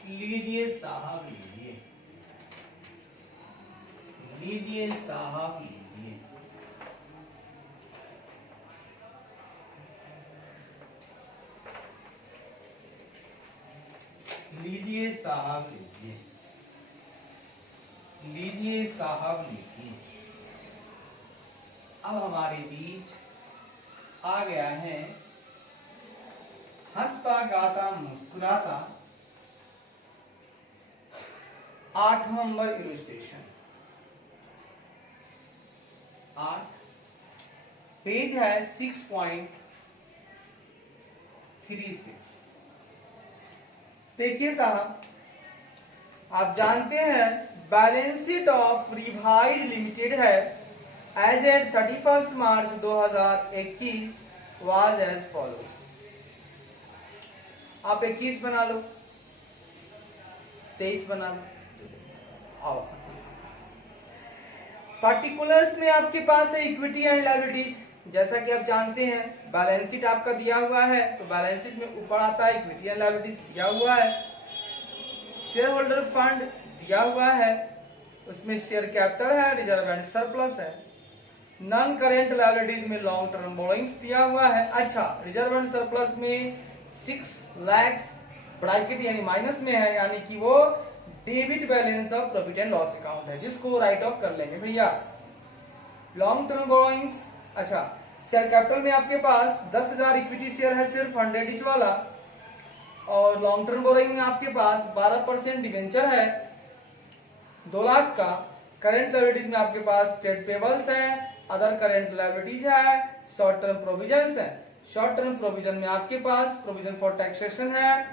लीजिए साहब, लीजिए लीजिए साहब, लीजिए। लीजिए साहब लीजिए, लीजिए साहब लीजिए। अब हमारे बीच आ गया है हंसता गाता मुस्कुराता 8 नंबर इलस्ट्रेशन। 8 पेज है 6.36। देखिए साहब, आप जानते हैं balance sheet of revise limited है as at 31 March 2021 was as follows. आप 21 बना लो, 23 बना लो। आओ, पार्टिकुलर्स में आपके पास है इक्विटी एंड लायबिलिटीज। जैसा कि आप जानते हैं बैलेंस शीट आपका दिया हुआ है, तो बैलेंस शीट में ऊपर आता है इक्विटी एंड लायबिलिटीज दिया हुआ है। शेयर होल्डर फंड दिया हुआ है, उसमें शेयर कैपिटल है, रिजर्व एंड सरप्लस है। नॉन करेंट लायबिलिटीज में लॉन्ग टर्म बोरोइंग्स दिया हुआ है। अच्छा, रिजर्व एंड सरप्लस में 6 लाख ब्रैकेट यानी माइनस में है, यानी कि वो debit balance of profit and loss account है, जिसको राइट ऑफ कर लेंगे भैया। लॉन्ग टर्म बोरोइंग्स, अच्छा शेयर कैपिटल में आपके पास 10,000 इक्विटी शेयर है, सिर्फ 100 ईच वाला। और लॉन्ग टर्म बोरोइंग में आपके पास 12% डिवेंचर है 2 लाख का। करंट लायबिलिटीज में आपके पास ट्रेड पेबल्स है, अदर करंट लायबिलिटीज है, शॉर्ट टर्म प्रोविजंस है। शॉर्ट टर्म प्रोविजन में आपके पास प्रोविजन फॉर टैक्सेशन है।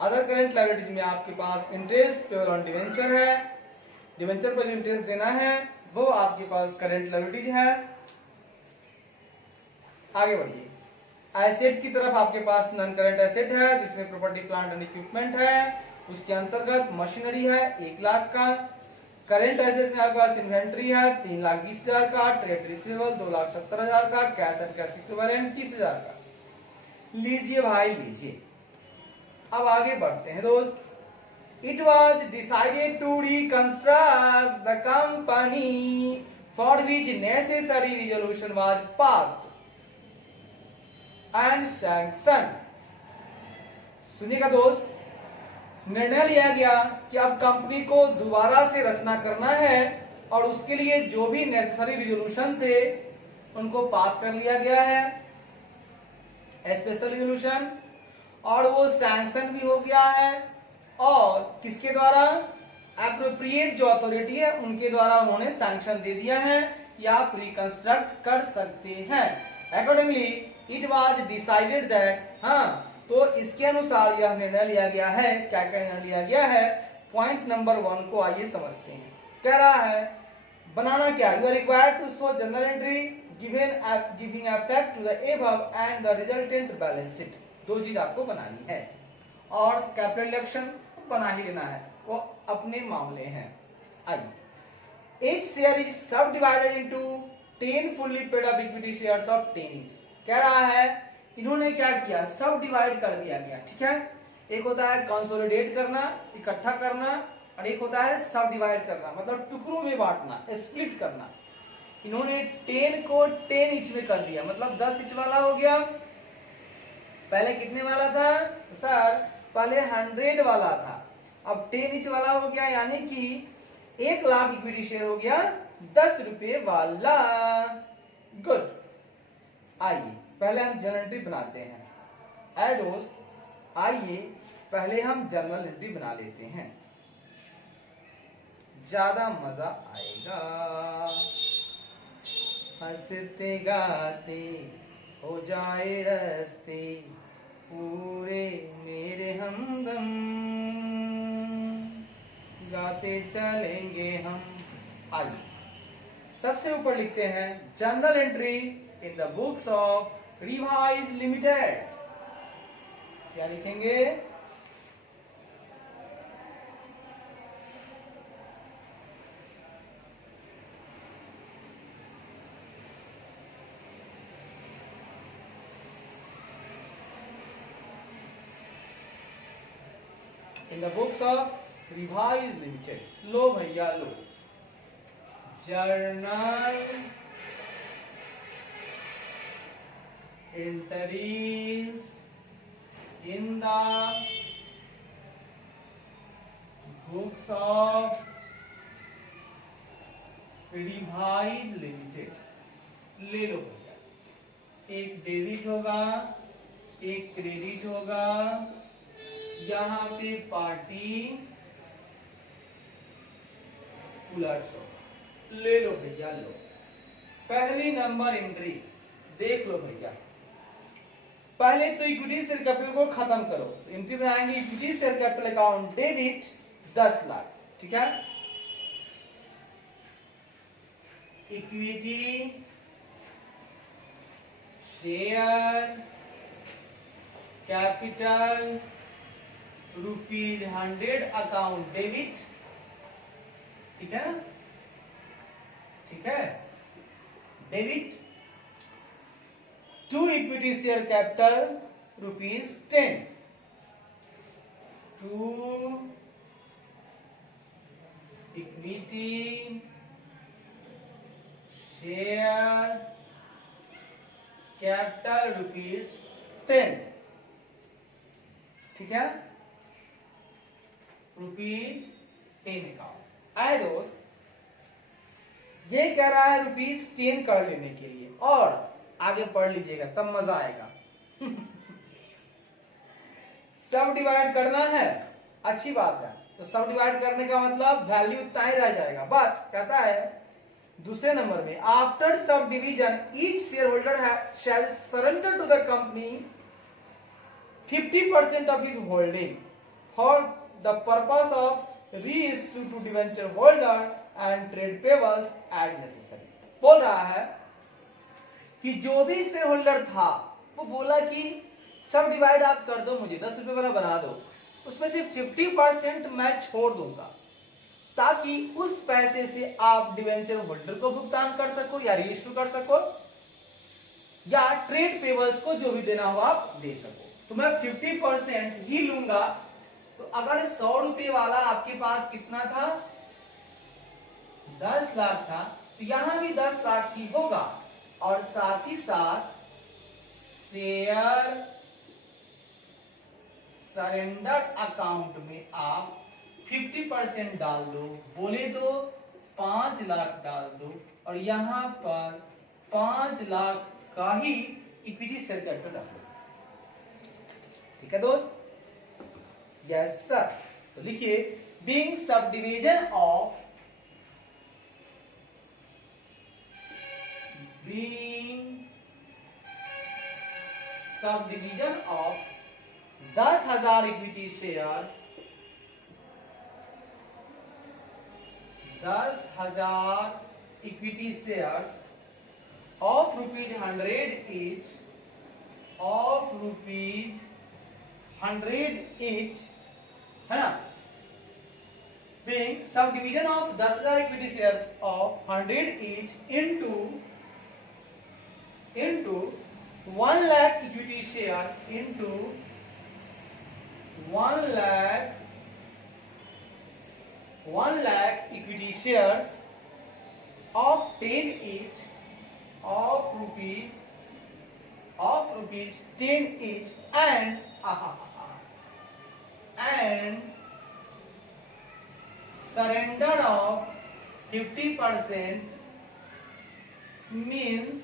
अदर करंट लायबिलिटीज में आपके पास इंटरेस्ट पेबल ऑन डिवेंचर है, डिवेंचर पर इंटरेस्ट देना है, वो आपके पास करंट लायबिलिटीज है। आगे बढ़िए, एसेट की तरफ आपके पास नॉन करंट एसेट है, जिसमें प्रॉपर्टी प्लांट एंड इक्विपमेंट है, उसके अंतर्गत मशीनरी है 1 लाख का। करंट एसेट में आपके पास इन्वेंट्री है 3,20,000 का, ट्रेड रिसीवेबल 2,70,000 का, कैश एंड कैश इक्विवेलेंट 30,000 का। लीजिए भाई लीजिए। अब आगे बढ़ते हैं दोस्त। It was decided to reconstruct the company for which necessary resolution was passed and sanctioned। सुनिएगा दोस्त, निर्णय लिया गया कि अब कंपनी को दोबारा से रचना करना है और उसके लिए जो भी नेसेसरी रिजोल्यूशन थे उनको पास कर लिया गया है, स्पेशल रिजोल्यूशन, और वो सैंक्शन भी हो गया है। और किसके द्वारा? एप्रोप्रिएट जो अथॉरिटी है उनके द्वारा उन्होंने सैंक्शन दे दिया है या आप रिकंस्ट्रक्ट कर सकते हैं। Accordingly it was decided that, हाँ तो इसके अनुसार यह निर्णय लिया गया है। क्या क्या निर्णय लिया गया है? पॉइंट नंबर 1 को आइए समझते हैं। कह रहा है बनाना क्या, you are required to show general entry giving effect to the above and the resultant balance sheet. 2 चीज आपको बनानी है, और कैपिटल इलेक्शन बना ही लेना है, वो अपने मामले हैं। आइए, each share is subdivided into 10 fully paid up equity shares of 10 each। कह रहा है इन्होंने क्या किया, सब डिवाइड कर दिया गया। ठीक है, एक होता है कंसोलिडेट करना, इकट्ठा करना, और एक होता है सब डिवाइड करना, मतलब टुकड़ों में बांटना, स्प्लिट करना। इन्होंने 10 को 10 इंच में कर दिया, मतलब 10 इंच वाला हो गया। पहले कितने वाला था सर? पहले 100 वाला था, अब 10 इंच वाला हो गया, यानी कि 1 लाख इक्विटी शेयर हो गया 10 रुपए वाला। गुड। आइए पहले हम जर्नल एंट्री बनाते हैं। ऐ दोस्त, आइए पहले हम जर्नल एंट्री बना लेते हैं, ज्यादा मजा आएगा। हंसते गाते हो जाए रास्ते पूरे मेरे हमदम, गाते चलेंगे हम। आइए सबसे ऊपर लिखते हैं journal entry in the books of revise limited. क्या लिखेंगे? In the books of revise limited. लो भैया लो, journal entries in the books of revise limited ले लो भैया। एक डेबिट होगा, एक क्रेडिट होगा, यहाँ पे पार्टिकुलर्स होगा। ले लो भैया लो। पहली नंबर एंट्री देख लो भैया। पहले तो इक्विटी शेयर कैपिटल को खत्म करो। एंट्री बनाएंगे equity share capital account debit 10 lakh, ठीक है। Equity share capital ₹100 account debit, ठीक है ना, ठीक है। Debit to equity share capital ₹10 to equity share capital ₹10, ठीक है। ₹10 अकाउंट आए दोस्त। ये कह रहा है ₹10 कर लेने के लिए, और आगे पढ़ लीजिएगा तब मजा आएगा। सब डिवाइड करना है, अच्छी बात है। तो सब डिवाइड करने का मतलब वैल्यू उतना ही रह जाएगा। बट कहता है दूसरे नंबर में, after sub division each share holder shall surrender to the company 50% of his holding for the purpose of reissue to debenture holder and trade payables as necessary. बोल रहा है कि जो भी शेयर होल्डर था वो बोला कि सब डिवाइड आप कर दो, मुझे 10 रुपए वाला बना दो, उसमें से 50% मैं छोड़ दूंगा, ताकि उस पैसे से आप डिवेंचर होल्डर को भुगतान कर सको या रीइश्यू कर सको, या ट्रेड पेबल्स को जो भी देना हो आप दे सको। तो मैं 50% ही लूंगा। तो अगर 100 रुपए वाला आपके पास कितना था, 10 लाख था, तो यहां भी 10 लाख ही होगा। और साथ ही साथ शेयर सरेंडर अकाउंट में आप 50% डाल दो, बोले तो 5 लाख डाल दो, और यहां पर 5 लाख का ही इक्विटी शेयर कैपिटल रखो, ठीक है दोस्त। Yes sir. तो लिखिए, being sub division of subdivision of 10,000 equity shares, 10,000 equity shares of ₹100 each, of ₹100 each, है ना। Being subdivision of 10,000 equity shares of 100 each into 1 lakh equity share into 1 lakh equity shares of 10 each, of rupees 10 each, and surrender of 50% means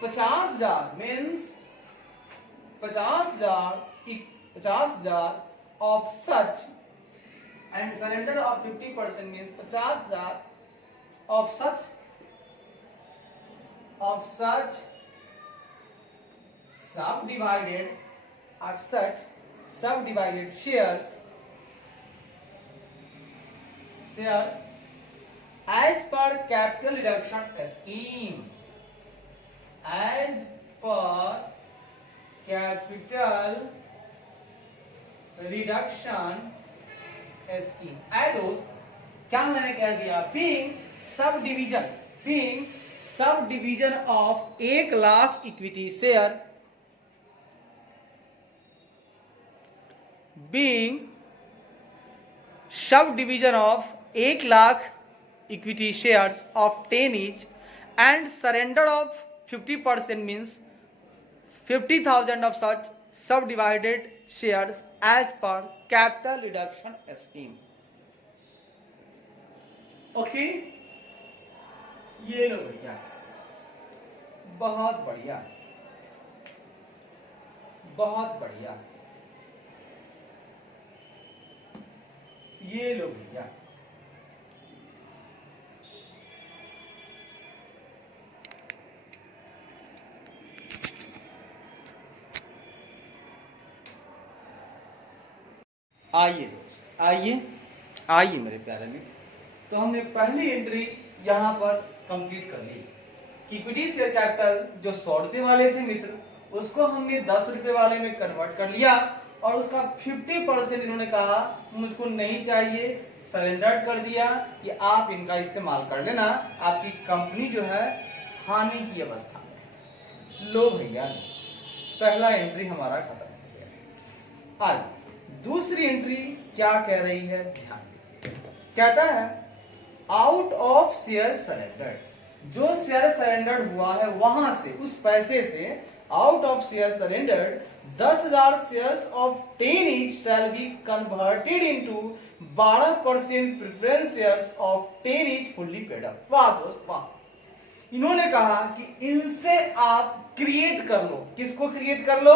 50,000 means 50,000 of such, and surrender of 50% means 50,000 of such subdivided shares as per capital reduction scheme, as per capital reduction scheme। आई दोस्त, क्या मैंने कह दिया, being sub division of 1 lakh equity share, being sub division of 1 lakh equity shares of 10 each, and surrender of 50% means 50,000 of such sub divided shares as per capital reduction scheme. Okay, ये लो भैया, बहुत बढ़िया, बहुत बढ़िया, ये लो भैया। आइए दोस्त, आइए आइए मेरे प्यारे मित्र, तो हमने पहली एंट्री यहां पर कंप्लीट कर ली। इक्विटी शेयर कैपिटल जो 100 रुपए वाले थे मित्र, उसको हमने 10 रुपए वाले में कन्वर्ट कर लिया और उसका 50% इन्होंने कहा मुझको नहीं चाहिए, सरेंडर कर दिया कि आप इनका इस्तेमाल कर लेना, आपकी कंपनी जो है हानि की अवस्था में। लो भैया, पहला एंट्री हमारा खत्म हो गया। आज दूसरी एंट्री क्या कह रही है, ध्यान दीजिए। कहता है आउट ऑफ शेयर सरेंडर, जो शेयर सरेंडर हुआ है वहां से, उस पैसे से out of share surrender 10,000 shares of 10 each shall be converted into 12% preference shares of 10 each fully paid up। वाह दोस्त वाह, इन्होंने कहा कि इनसे आप क्रिएट कर लो, किसको क्रिएट कर लो,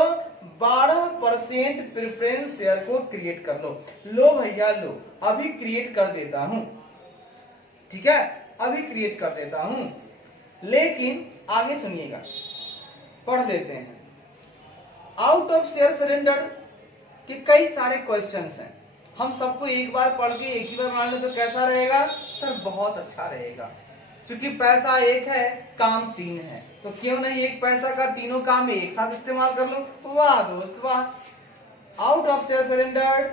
12% प्रेफरेंस शेयर को क्रिएट कर लो। लो भैया लो, अभी क्रिएट कर देता हूं, ठीक है, अभी क्रिएट कर देता हूं, लेकिन आगे सुनिएगा, पढ़ लेते हैं। आउट ऑफ शेयर सरेंडर के कई सारे क्वेश्चंस हैं, हम सबको एक बार पढ़ के एक ही बार मान ले तो कैसा रहेगा सर, बहुत अच्छा रहेगा। क्योंकि पैसा एक है, काम 3 है, तो क्यों नहीं एक पैसा का तीनों काम में एक साथ इस्तेमाल कर लो। वाह दोस्त वाह। Out of share surrender,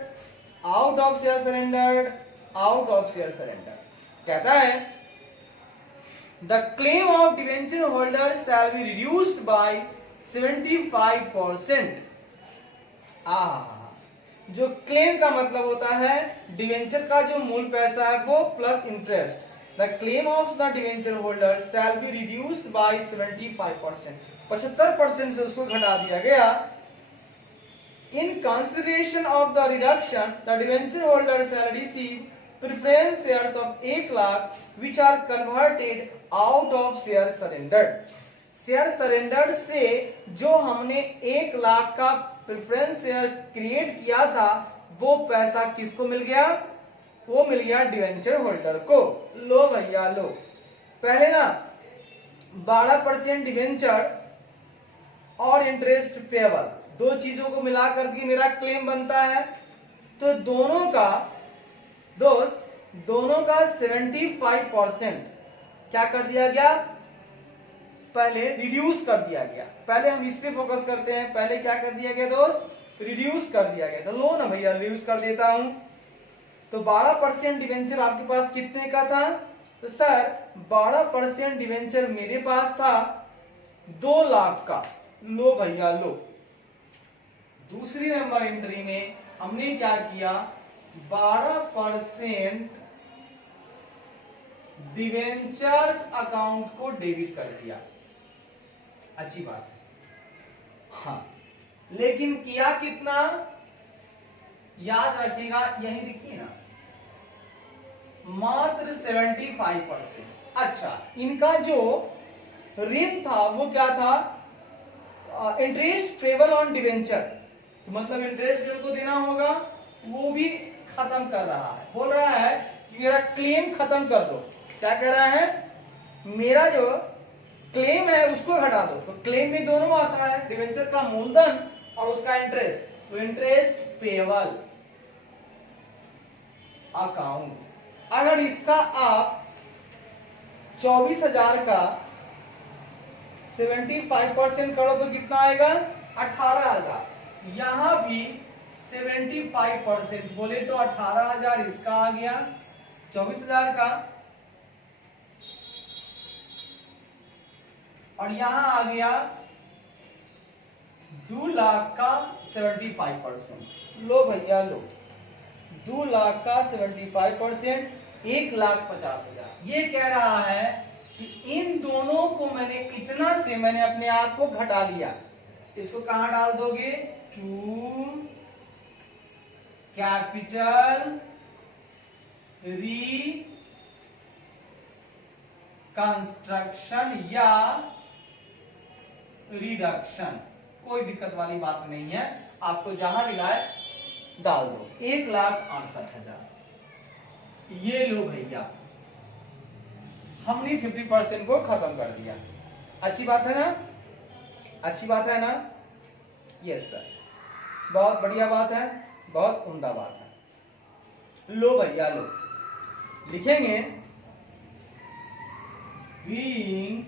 out of share surrender, out of share surrender कहता है the claim of debenture holder shall be reduced by 75%। जो क्लेम का मतलब होता है डिवेंचर का जो मूल पैसा है वो plus interest, the claim of the debenture holder shall be reduced by 75%, 75% से उसको घटा दिया गया। In consideration of the reduction, the debenture holder shall receive preference shares of 1 lakh which are converted out of share surrendered। Share surrender से जो हमने 1 लाख का preference share create किया था, वो पैसा किसको मिल गया, वो मिल गया डिवेंचर होल्डर को। लो भैया लो, पहले ना 12% डिवेंचर और इंटरेस्ट पेबल, दो चीजों को मिला करके मेरा क्लेम बनता है, तो दोनों का दोस्त, दोनों का 75% क्या कर दिया गया, पहले रिड्यूस कर दिया गया। पहले हम इस पे फोकस करते हैं, पहले क्या कर दिया गया दोस्त, रिड्यूस कर दिया गया। तो लो ना भैया, रिड्यूस कर देता हूं। तो 12% डिवेंचर आपके पास कितने का था, तो सर 12% डिवेंचर मेरे पास था 2 लाख का। लो भैया लो, दूसरी नंबर एंट्री में हमने क्या किया, 12% डिवेंचर्स अकाउंट को डेबिट कर दिया। अच्छी बात है, हाँ, लेकिन किया कितना, याद रखिएगा, यही लिखिए ना, मात्र 75%। अच्छा, इनका जो ऋण था वो क्या था, इंटरेस्ट पेबल ऑन डिवेंचर, तो मतलब इंटरेस्ट बिल को देना होगा, वो भी खत्म कर रहा है। बोल रहा है कि मेरा क्लेम खत्म कर दो। क्या कह रहा है, मेरा जो क्लेम है उसको घटा दो। तो क्लेम में दोनों आता है, डिवेंचर का मूलधन और उसका इंटरेस्ट। तो इंटरेस्ट पेबल अकाउंट, अगर इसका आप 24,000 का 75% करो तो कितना आएगा, 18,000। यहां भी 75% बोले तो 18,000 इसका आ गया, 24,000 का, और यहां आ गया 2 लाख का 75%। लो भैया लो, 2 लाख का 75%, 1,50,000। ये कह रहा है कि इन दोनों को मैंने इतना से मैंने अपने आप को घटा लिया, इसको कहां डाल दोगे? टू कैपिटल रिकंस्ट्रक्शन या रिडक्शन, कोई दिक्कत वाली बात नहीं है, आपको जहां मिला है डाल दो। 1,68,000, ये लो भैया, हमने 50% को खत्म कर दिया। अच्छी बात है ना? अच्छी बात है ना? यस सर, बहुत बढ़िया बात है, बहुत उम्दा बात है। लो भैया लो, लिखेंगे being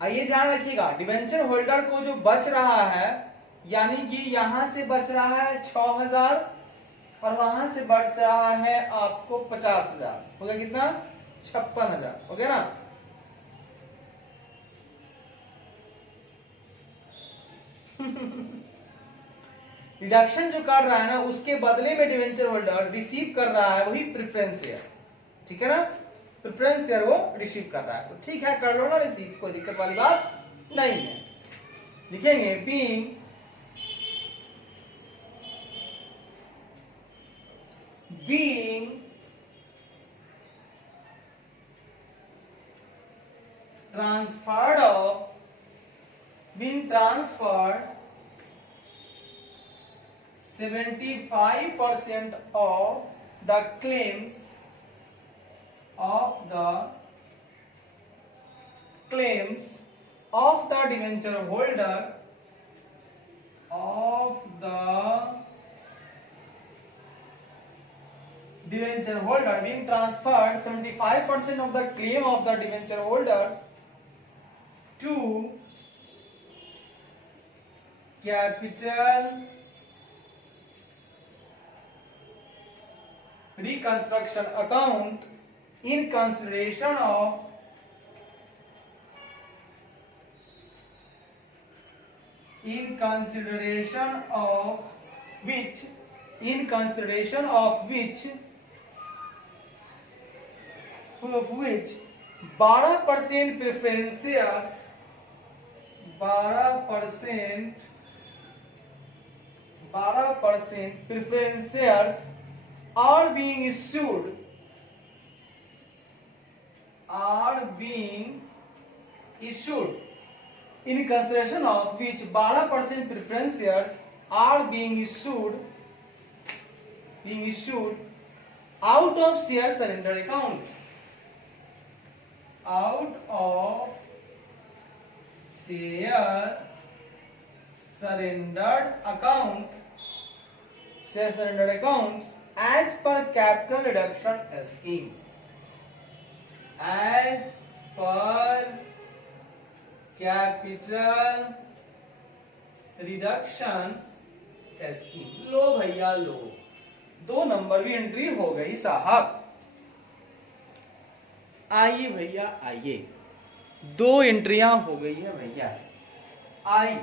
आइए ध्यान रखिएगा, डिबेंचर होल्डर को जो बच रहा है, यानी कि यहां से बच रहा है 6,000 और वहां से बच रहा है आपको 50,000, हो गया कितना? 56,000, हो गया ना? रिडक्शन जो कर रहा है ना, उसके बदले में डिवेंचर होल्डर रिसीव कर रहा है वही प्रेफरेंस शेयर, ठीक है ना? प्रेफरेंस शेयर वो रिसीव कर रहा है, तो ठीक है, कर लो ना रिसीव, कोई दिक्कत वाली बात नहीं है। लिखेंगे being transferred 75% of the claims of the debenture holder being transferred 75% of the claim of the debenture holders to capital reconstruction account in consideration of which 12% preference shares 12% preference shares are being issued in consideration of which 12% preference shares are being issued out of share surrender account, share surrendered accounts as per capital reduction scheme, as per capital reduction scheme। लो भैया लो, 2 number भी entry हो गई साहब। आइए भैया आइए, 2 एंट्रियां हो गई है भैया। आइए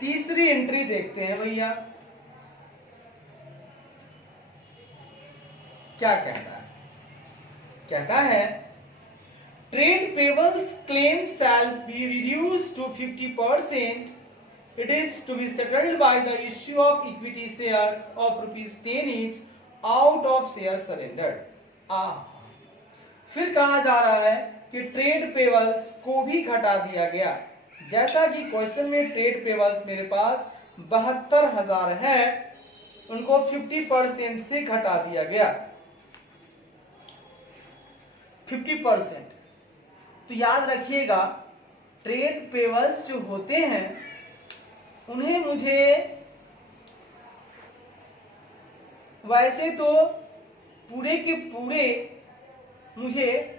तीसरी एंट्री देखते हैं भैया, क्या कहता है? कहता है trade payables claim shall be reduced to 50%. It is to be settled by the issue of equity shares of ₹10 each out of shares surrendered. फिर कहा जा रहा है कि ट्रेड पेबल्स को भी घटा दिया गया। जैसा कि क्वेश्चन में ट्रेड पेबल्स मेरे पास 72,000 है, उनको 50% से घटा दिया गया, 50%। तो याद रखिएगा, ट्रेड पेबल्स जो होते हैं उन्हें मुझे वैसे तो पूरे के पूरे मुझे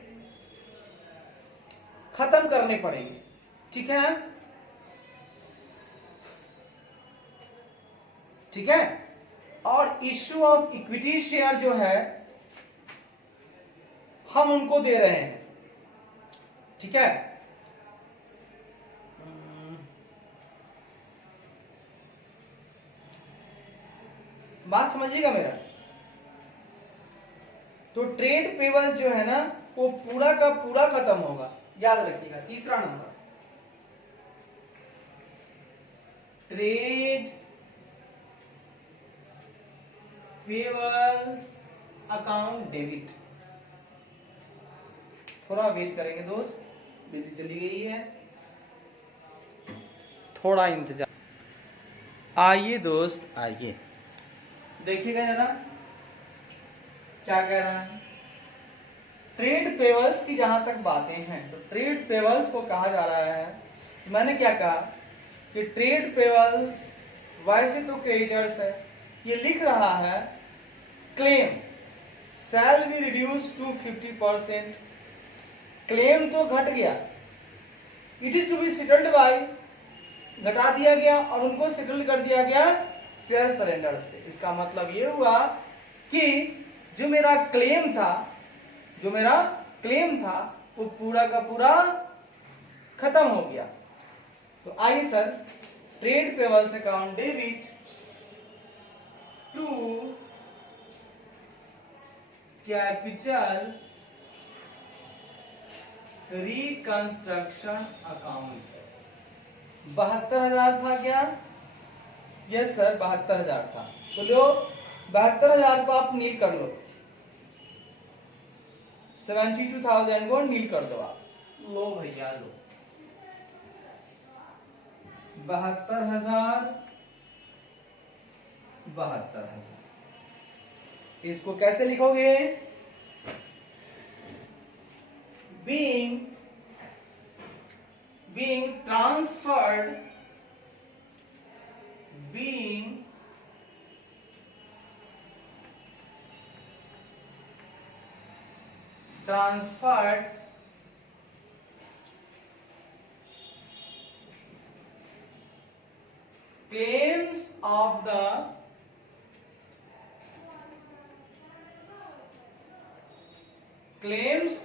खत्म करने पड़ेंगे, ठीक है ना? ठीक है। और इश्यू ऑफ इक्विटी शेयर जो है हम उनको दे रहे हैं, ठीक है। बात समझिएगा मेरा। तो ट्रेड पेबल्स जो है ना वो पूरा का पूरा खत्म होगा, याद रखिएगा। तीसरा number, trade payables account debit. थोड़ा वेट करेंगे दोस्त, बिजली चली गई है, थोड़ा इंतजार। आइए दोस्त आइए, देखिएगा जरा क्या कह रहा है। ट्रेड पेबल्स की जहां तक बातें हैं तो ट्रेड पेबल्स को कहा जा रहा है, मैंने क्या कहा कि ट्रेड पेबल्स वैसे तो क्रेडिटर्स है, ये लिख रहा है claim shall be reduce to 50%। Claim तो घट गया, it is to be settled by, घटा दिया गया और उनको सेटल कर दिया गया शेयर सरेंडर से। इसका मतलब ये हुआ कि जो मेरा क्लेम था वो पूरा का पूरा खत्म हो गया। तो आइए sir, trade payables account debit to capital reconstruction account. 72,000 था क्या? यस सर 72,000 था। तो लो 72,000 को आप नील कर लो, 72,000 को नील कर दो आप। लो भैया लो 72,000 72,000। इसको कैसे लिखोगे? being transferred claims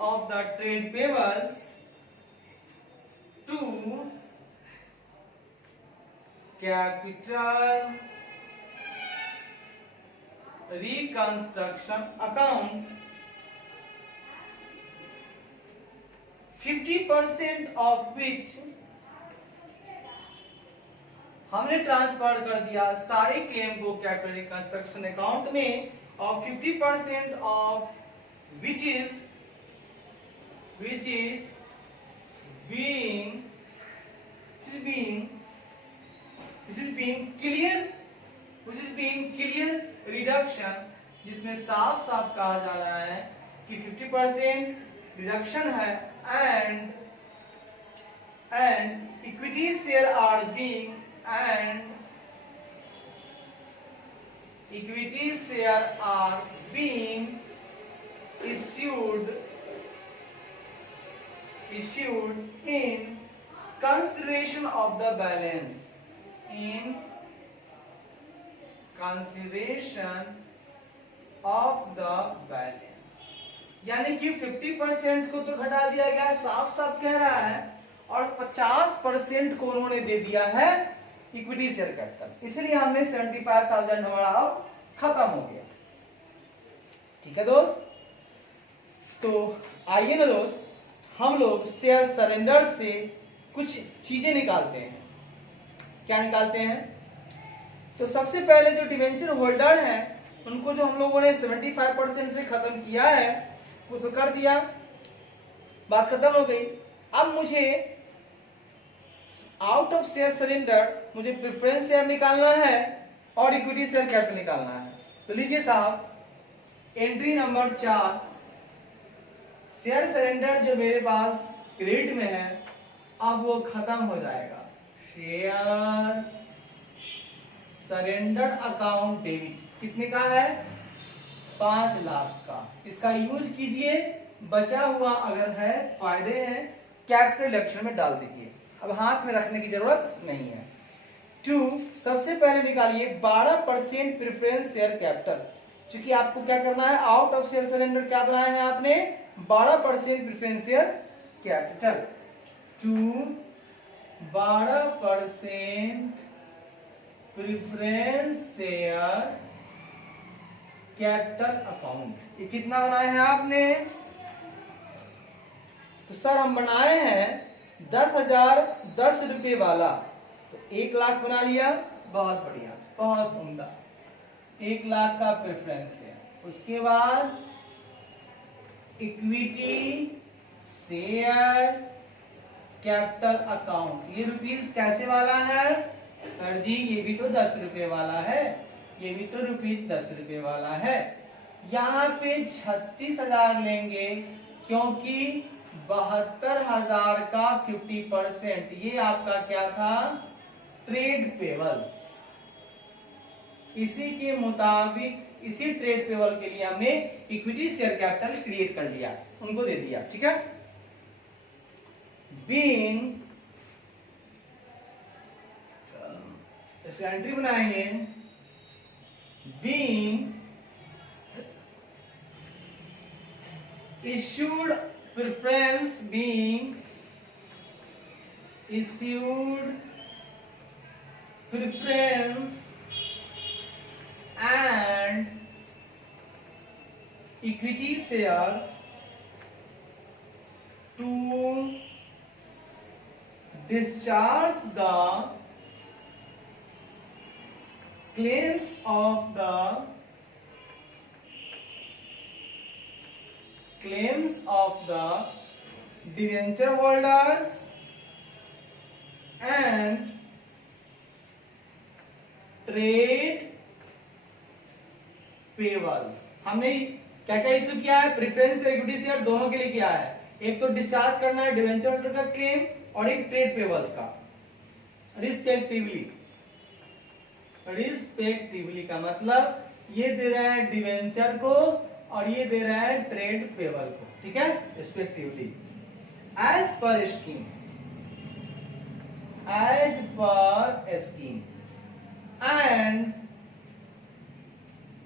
of the trade payables to capital reconstruction account, 50% of which हमने ट्रांसफर कर दिया सारे क्लेम को कैपिटल रिकंस्ट्रक्शन अकाउंट में, और 50% of which is being clear reduction, जिसमें साफ साफ कहा जा रहा है कि 50% रिडक्शन है, and equity share are being issued in consideration of the balance, यानी कि 50% को तो घटा दिया गया, साफ साफ कह रहा है, और 50% को उन्होंने दे दिया है इक्विटी शेयर कैपिटल। इसलिए हमने 75,000 हमारा अब खत्म हो गया। ठीक है दोस्त, तो आइए ना दोस्त, हम लोग शेयर सरेंडर से कुछ चीजें निकालते हैं। क्या निकालते हैं? तो सबसे पहले जो डिवेंचर होल्डर हैं उनको जो हम लोगों ने 75% से खत्म किया है वो तो कर दिया, बात खत्म हो गई। अब मुझे आउट ऑफ शेयर सरेंडर मुझे प्रेफरेंस शेयर निकालना है और इक्विटी शेयर कैपिटल निकालना है। तो लीजिए साहब, एंट्री नंबर 4, शेयर सरेंडर जो मेरे पास क्रेडिट में है अब वो खत्म हो जाएगा। शेयर सरेंडर अकाउंट डेबिट कितने का है? 5 लाख का। इसका यूज कीजिए, बचा हुआ अगर है फायदे हैं कैपिटल रिडक्शन में डाल दीजिए, अब हाथ में रखने की जरूरत नहीं है। 2, सबसे पहले निकालिए 12% प्रेफरेंस शेयर कैपिटल। क्योंकि आपको क्या करना है, आउट ऑफ शेयर सरेंडर क्या बनाया है आपने? 12% preference share capital. 2, 12% preference share capital account. ये कितना बनाया है आपने? तो सर हम बनाए हैं 10,000 10 रुपए वाला, तो 1 लाख बना लिया। बहुत बढ़िया, बहुत उम्दा। 1 लाख का प्रेफरेंस है। उसके बाद इक्विटी शेयर कैपिटल अकाउंट, ये रुपीस कैसे वाला है? सर जी ये भी तो 10 रुपए वाला है, ये भी तो रुपीस 10 रुपए वाला है। यहाँ पे 36,000 लेंगे क्योंकि 72,000 का 50%, ये आपका क्या था? Trade payable. इसी के मुताबिक, इसी ट्रेड पेबल के लिए हमने इक्विटी शेयर कैपिटल क्रिएट कर लिया, उनको दे दिया। ठीक है। बीइंग, इसे एंट्री बनाएंगे, being issued preference, being issued preference and equity shares to discharge the claims of the debenture holders and trade payables। हमने क्या क्या इश्यू किया है? प्रेफरेंस और इक्विटी शेयर दोनों के लिए किया है। एक तो डिस्चार्ज करना है डिवेंचर होल्डर का क्लेम, और एक ट्रेड पेबल्स का। रिस्पेक्टिवली का मतलब ये दे रहा है डिवेंचर को और ये दे रहा है ट्रेड पेबल को। ठीक है, respectively. As per scheme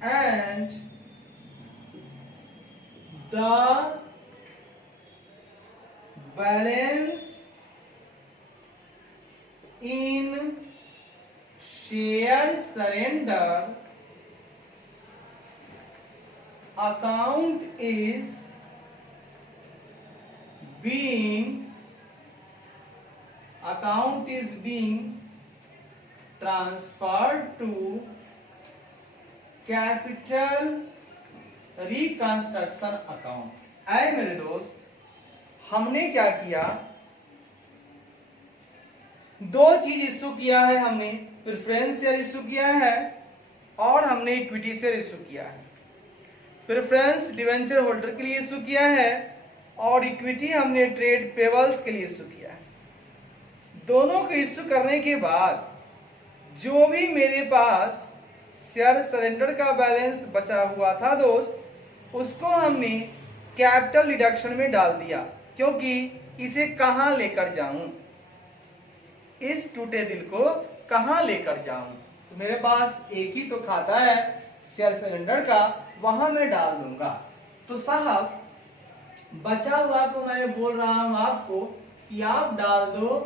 and the balance in share surrender account is being transferred to capital reconstruction account. आए मेरे दोस्त, हमने क्या किया? दो चीज इश्यू किया है हमने, प्रेफरेंस शेयर इश्यू किया है और हमने इक्विटी शेयर इश्यू किया है। प्रेफरेंस डिवेंचर होल्डर के लिए इश्यू किया है और इक्विटी हमने ट्रेड पेबल्स के लिए इश्यू किया है। दोनों को इश्यू करने के बाद जो भी मेरे पास शेयर सरेंडर का बैलेंस बचा हुआ था दोस्त, उसको हमने कैपिटल रिडक्शन में डाल दिया, क्योंकि इसे कहां लेकर जाऊं? इस टूटे दिल को कहां लेकर जाऊं? तो मेरे पास एक ही तो खाता है शेयर सरेंडर का, वहां मैं डाल दूंगा। तो साहब बचा हुआ तो मैं बोल रहा हूं आपको कि आप डाल दो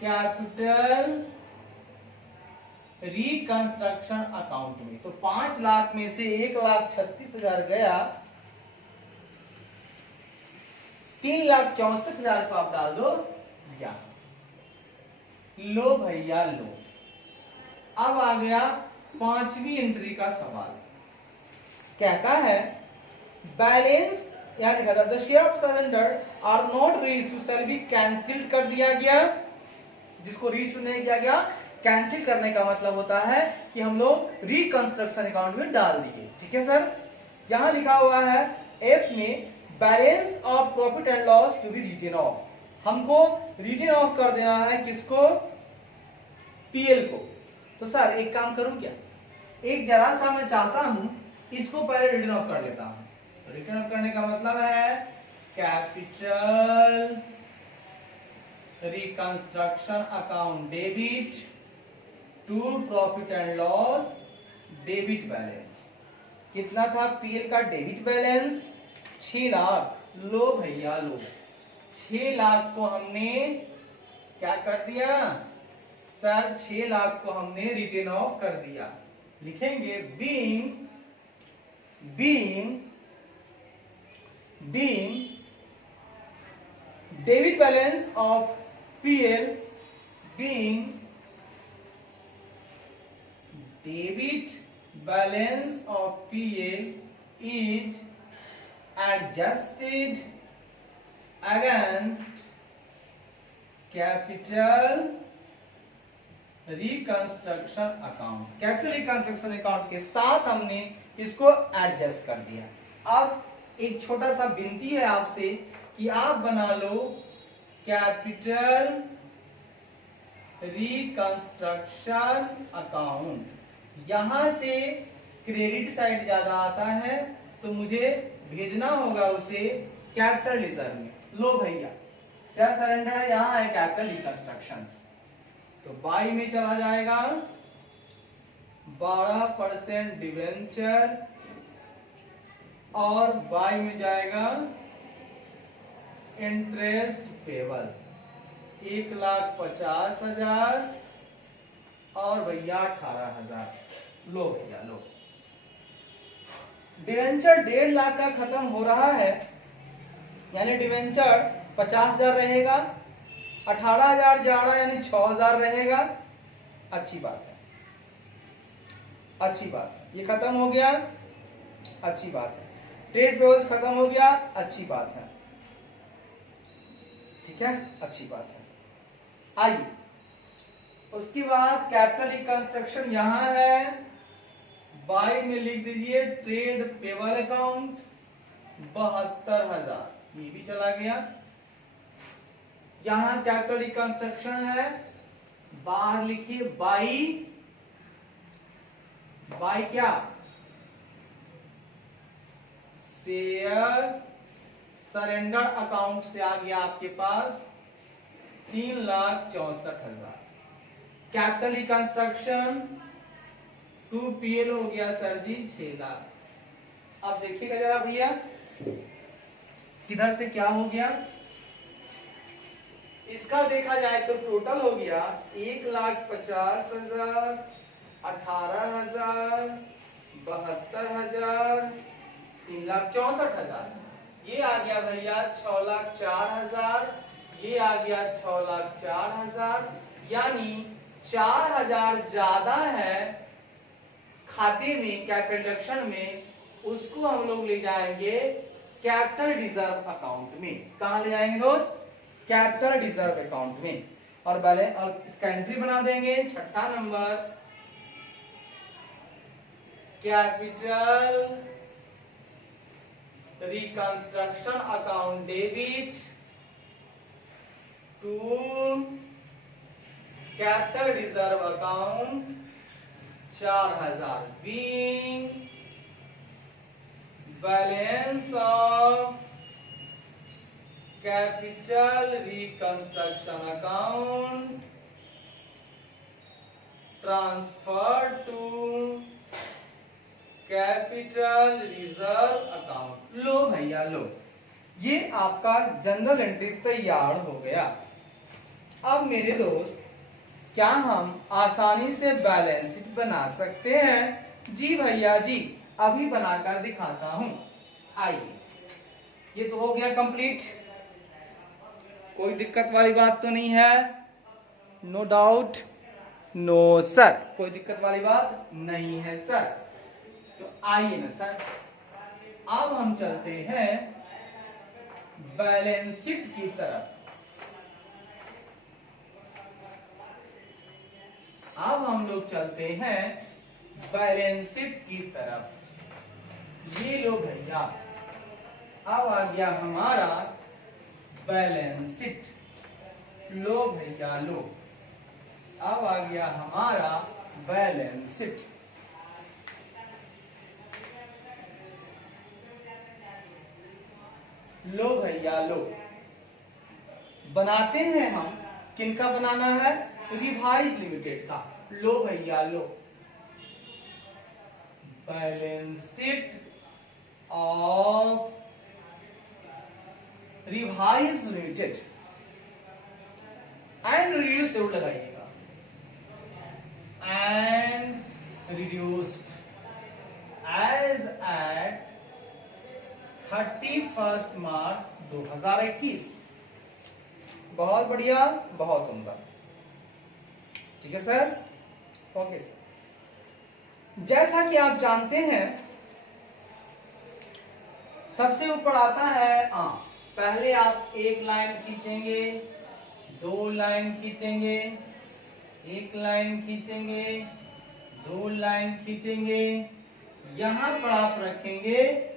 कैपिटल रिकंस्ट्रक्शन अकाउंट में। तो 5 लाख में से 1,36,000 गया, 3,64,000 को आप डाल दो या लो भैया लो। अब आ गया 5वीं एंट्री का सवाल। कहता है बैलेंस, यहां लिखा था the share of surrender are not reissue shall be cancelled कर दिया गया। जिसको रीइश्यू नहीं किया गया, कैंसिल करने का मतलब होता है कि हम लोग रिकंस्ट्रक्शन अकाउंट में डाल दिए। ठीक है सर। यहां लिखा हुआ है एफ में balance of profit and loss to be written off. हमको रिटेन ऑफ कर देना है किसको? पीएल को। तो सर एक काम करूं क्या, एक जरा सा मैं चाहता हूं इसको पहले रिटेन ऑफ कर लेता हूं। तो रिटेन ऑफ करने का मतलब है capital reconstruction account debit to profit and loss debit balance. कितना था पीएल का डेबिट बैलेंस? 6 लाख। लो भैया लो, 6 लाख को हमने क्या कर दिया सर? 6 लाख को हमने रिटेन ऑफ कर दिया। लिखेंगे being debit balance of PL being debit balance of PL is adjusted against capital reconstruction account. Capital reconstruction account के साथ हमने इसको एडजस्ट कर दिया। अब एक छोटा सा विनती है आपसे कि आप बना लो कैपिटल रिकंस्ट्रक्शन अकाउंट। यहां से क्रेडिट साइड ज्यादा आता है तो मुझे भेजना होगा उसे कैपिटल रिजर्व में। लो भैया शेयर सरेंडर है, यहां है कैपिटल रिकंस्ट्रक्शन, तो बाई में चला जाएगा 12% डिवेंचर और बाई में जाएगा इंटरेस्ट पेबल 1,50,000 और भैया 18,000। लो भैया लो, डिवेंचर 1.5 लाख का खत्म हो रहा है, यानी डिवेंचर 50,000 रहेगा, 18,000 जा रहा यानी 6,000 रहेगा। अच्छी बात है, अच्छी बात है, ये खत्म हो गया, अच्छी बात है। ट्रेड पेबल्स खत्म हो गया, अच्छी बात है, ठीक है, अच्छी बात है। आइए उसके बाद कैपिटल रिकंस्ट्रक्शन यहां है, बाई में लिख दीजिए ट्रेड पेबल अकाउंट 72,000, ये भी चला गया। यहां कैपिटल रिकंस्ट्रक्शन है, बाहर लिखिए बाई, बाई क्या, शेयर सरेंडर अकाउंट से आ गया आपके पास 3,64,000। कैपिटल रिकंस्ट्रक्शन 2PL हो गया सर जी 6 लाख। अब देखिएगा जरा भैया किधर से क्या हो गया। इसका देखा जाए तो टोटल हो गया 1,50,000, 18,000, 72,000, 3,64,000। ये आ गया भैया 6,04,000, ये आ गया 6,04,000, यानी 4,000 ज्यादा है खाते में कैपिटल रिडक्शन में, उसको हम लोग ले जाएंगे कैपिटल रिजर्व अकाउंट में। कहां ले जाएंगे दोस्त? कैपिटल रिजर्व अकाउंट में। और बैलेंस और इसका एंट्री बना देंगे 6ठा number, capital reconstruction account debit to capital reserve account 4,000 being balance of capital reconstruction account transfer to capital reserve account. लो भैया लो, ये आपका जनरल एंट्री तैयार हो गया। अब मेरे दोस्त क्या हम आसानी से बैलेंस शीट बना सकते हैं? जी भैया जी, अभी बनाकर दिखाता हूं। आइए, ये तो हो गया कंप्लीट, कोई दिक्कत वाली बात तो नहीं है? नो डाउट, नो सर, कोई दिक्कत वाली बात नहीं है सर। तो आइए ना सर, अब हम चलते हैं बैलेंस शीट की तरफ। अब हम लोग चलते हैं बैलेंस शीट की तरफ। ये लो भैया, अब आ गया हमारा बैलेंस शीट। लो भैया लो, अब आ गया हमारा बैलेंस शीट। लो भैया लो, बनाते हैं हम, किनका बनाना है? रिवाइज लिमिटेड का। लो भैया लो, balance sheet of revise limited and reduce जरूर लगाइएगा, एंड रिड्यूस 31 मार्च 2021। बहुत बढ़िया, बहुत उम्दा। ठीक है सर, ओके सर। जैसा कि आप जानते हैं, सबसे ऊपर आता है पहले आप एक लाइन खींचेंगे, दो लाइन खींचेंगे, एक लाइन खींचेंगे, दो लाइन खींचेंगे, यहां पर आप रखेंगे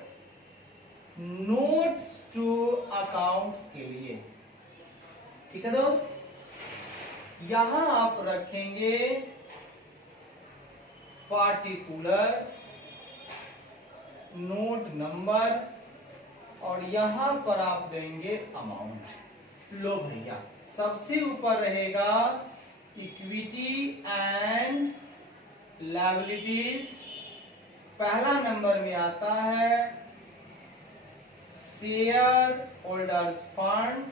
नोट्स टू अकाउंट्स के लिए। ठीक है दोस्त, यहां आप रखेंगे पार्टिकुलर्स, नोट नंबर, और यहां पर आप देंगे अमाउंट। लो भैया, सबसे ऊपर रहेगा इक्विटी एंड लायबिलिटीज। पहला नंबर में आता है शेयर होल्डर्स फंड,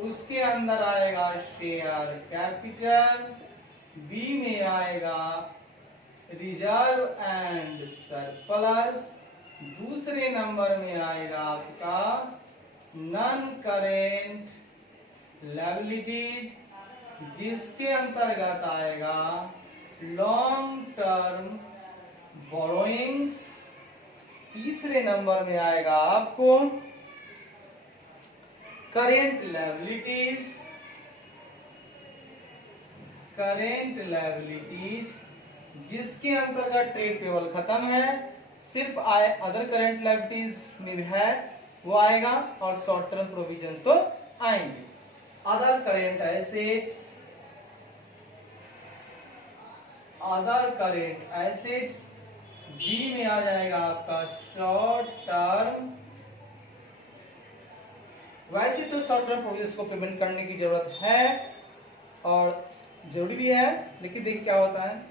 उसके अंदर आएगा शेयर कैपिटल, बी में आएगा रिजर्व एंड सरप्लस, दूसरे नंबर में आएगा आपका नॉन करेंट लायबिलिटीज, जिसके अंतर्गत आएगा लॉन्ग टर्म बोरोइंग्स, तीसरे नंबर में आएगा आपको करेंट लायबिलिटीज, जिसके अंतर्गत ट्रेड पेबल खत्म है, सिर्फ अदर करेंट लायबिलिटीज में है वो आएगा, और शॉर्ट टर्म प्रोविजंस तो आएंगे। अदर करेंट एसेट्स, बी में आ जाएगा आपका शॉर्ट टर्म। वैसे तो शॉर्ट टर्म प्रोविजंस को पेमेंट करने की जरूरत है और जरूरी भी है, लेकिन देखिए क्या होता है,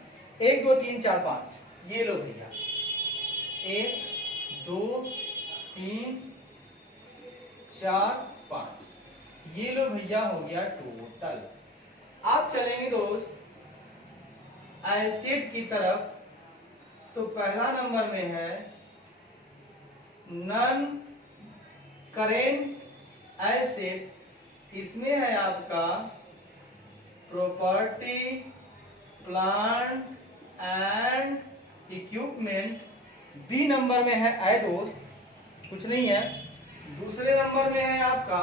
1 2 3 4 5, ये लो भैया, 1 2 3 4 5, ये लो भैया हो गया टोटल। आप चलेंगे दोस्त एसेट की तरफ, तो पहला नंबर में है नॉन करेंट एसेट, इसमें है आपका property, plant and equipment. B number में है आए दोस्त, कुछ नहीं है। दूसरे नंबर में है आपका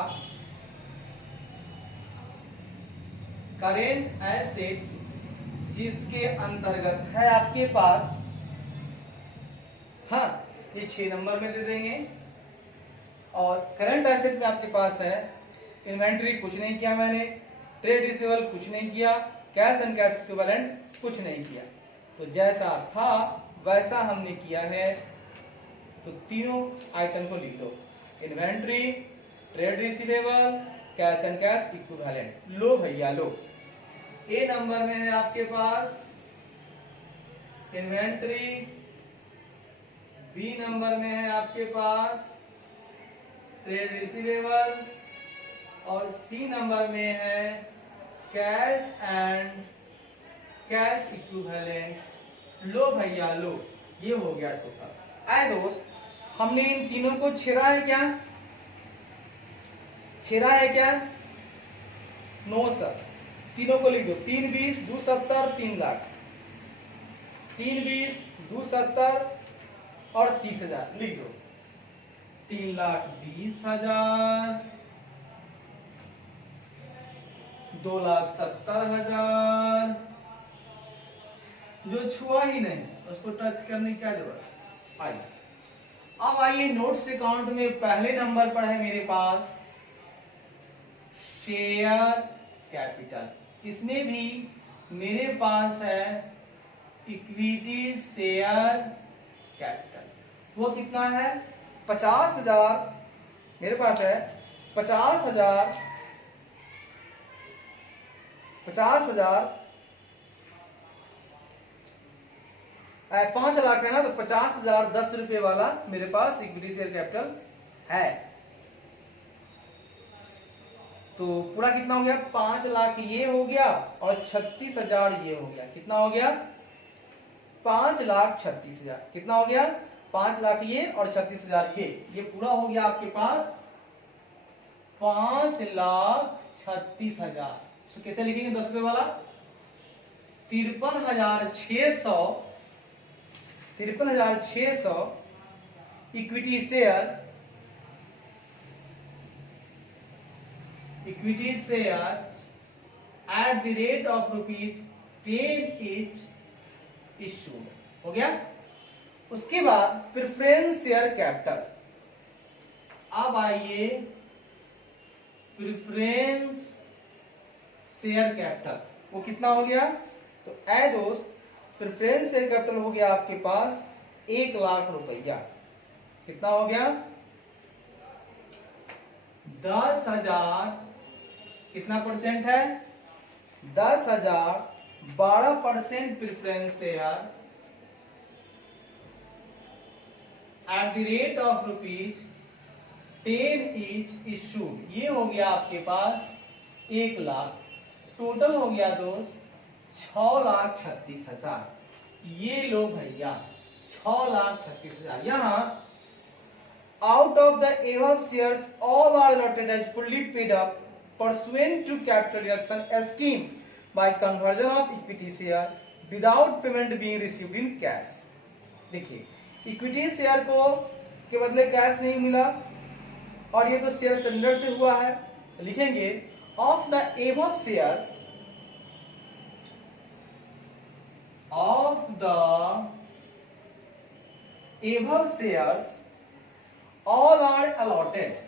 करेंट एसेट्स, जिसके अंतर्गत है आपके पास, हाँ ये 6 नंबर में दे देंगे। और करंट एसेट में आपके पास है इन्वेंट्री, कुछ नहीं किया मैंने, ट्रेड रिसीवेबल कुछ नहीं किया, कैश एंड कैश इक्विवेलेंट कुछ नहीं किया। तो जैसा था वैसा हमने किया है, तो तीनों आइटम को लिख दो, inventory, trade receivable, cash and cash equivalent. लो भैया लो, ए नंबर में है आपके पास इन्वेंट्री, बी नंबर में है आपके पास ट्रेड रिसीवेबल, और सी नंबर में है कैश एंड कैश इक्विवेलेंट। लो भैया लो, ये हो गया टोटल। आए दोस्त, हमने इन तीनों को छेड़ा है क्या? छेड़ा है क्या? नो सर, तीनों को लिख दो, 3 20 2 70 3 लाख, 3 20 2 70 और 30,000 लिख दो, 3,20,000, 2,70,000। जो छुआ ही नहीं उसको टच करने की क्या जरूरत। आइए अब आइए नोट्स अकाउंट में पहले नंबर पर है मेरे पास शेयर कैपिटल, इसमें भी मेरे पास है इक्विटी शेयर कैपिटल। वो कितना है? 50,000 मेरे पास है, 50,000 5 लाख है ना, तो 50,000 10 रुपए वाला मेरे पास इक्विटी शेयर कैपिटल है। तो पूरा कितना हो गया? 5 लाख ये हो गया और 36,000 ये हो गया। कितना हो गया? 5,36,000। कितना हो गया? 5 लाख ये और 36,000 ये पूरा हो गया आपके पास 5,36,000। इसको कैसे लिखेंगे 10 रुपए वाला? 53,600 equity share at the rate of ₹10 each issued. हो गया। उसके बाद प्रेफरेंस शेयर कैपिटल। अब आइए प्रेफरेंस शेयर कैपिटल, वो कितना हो गया? तो ऐ दोस्त प्रेफरेंस शेयर कैपिटल हो गया आपके पास 1 लाख रुपया। कितना हो गया? 10,000 कितना परसेंट है? 10,000 12% preference share at the rate of ₹10 each issued. ये हो गया आपके पास 1 लाख। टोटल हो गया दोस्त 6,36,000। ये लो भैया 6,36,000। यहाँ out of the above shares all are allotted as fully paid up pursuant to capital reduction scheme by conversion of equity share without payment being received in cash। देखिए इक्विटी शेयर को के बदले कैश नहीं मिला और ये तो share surrender से हुआ है। लिखेंगे of the above shares all are allotted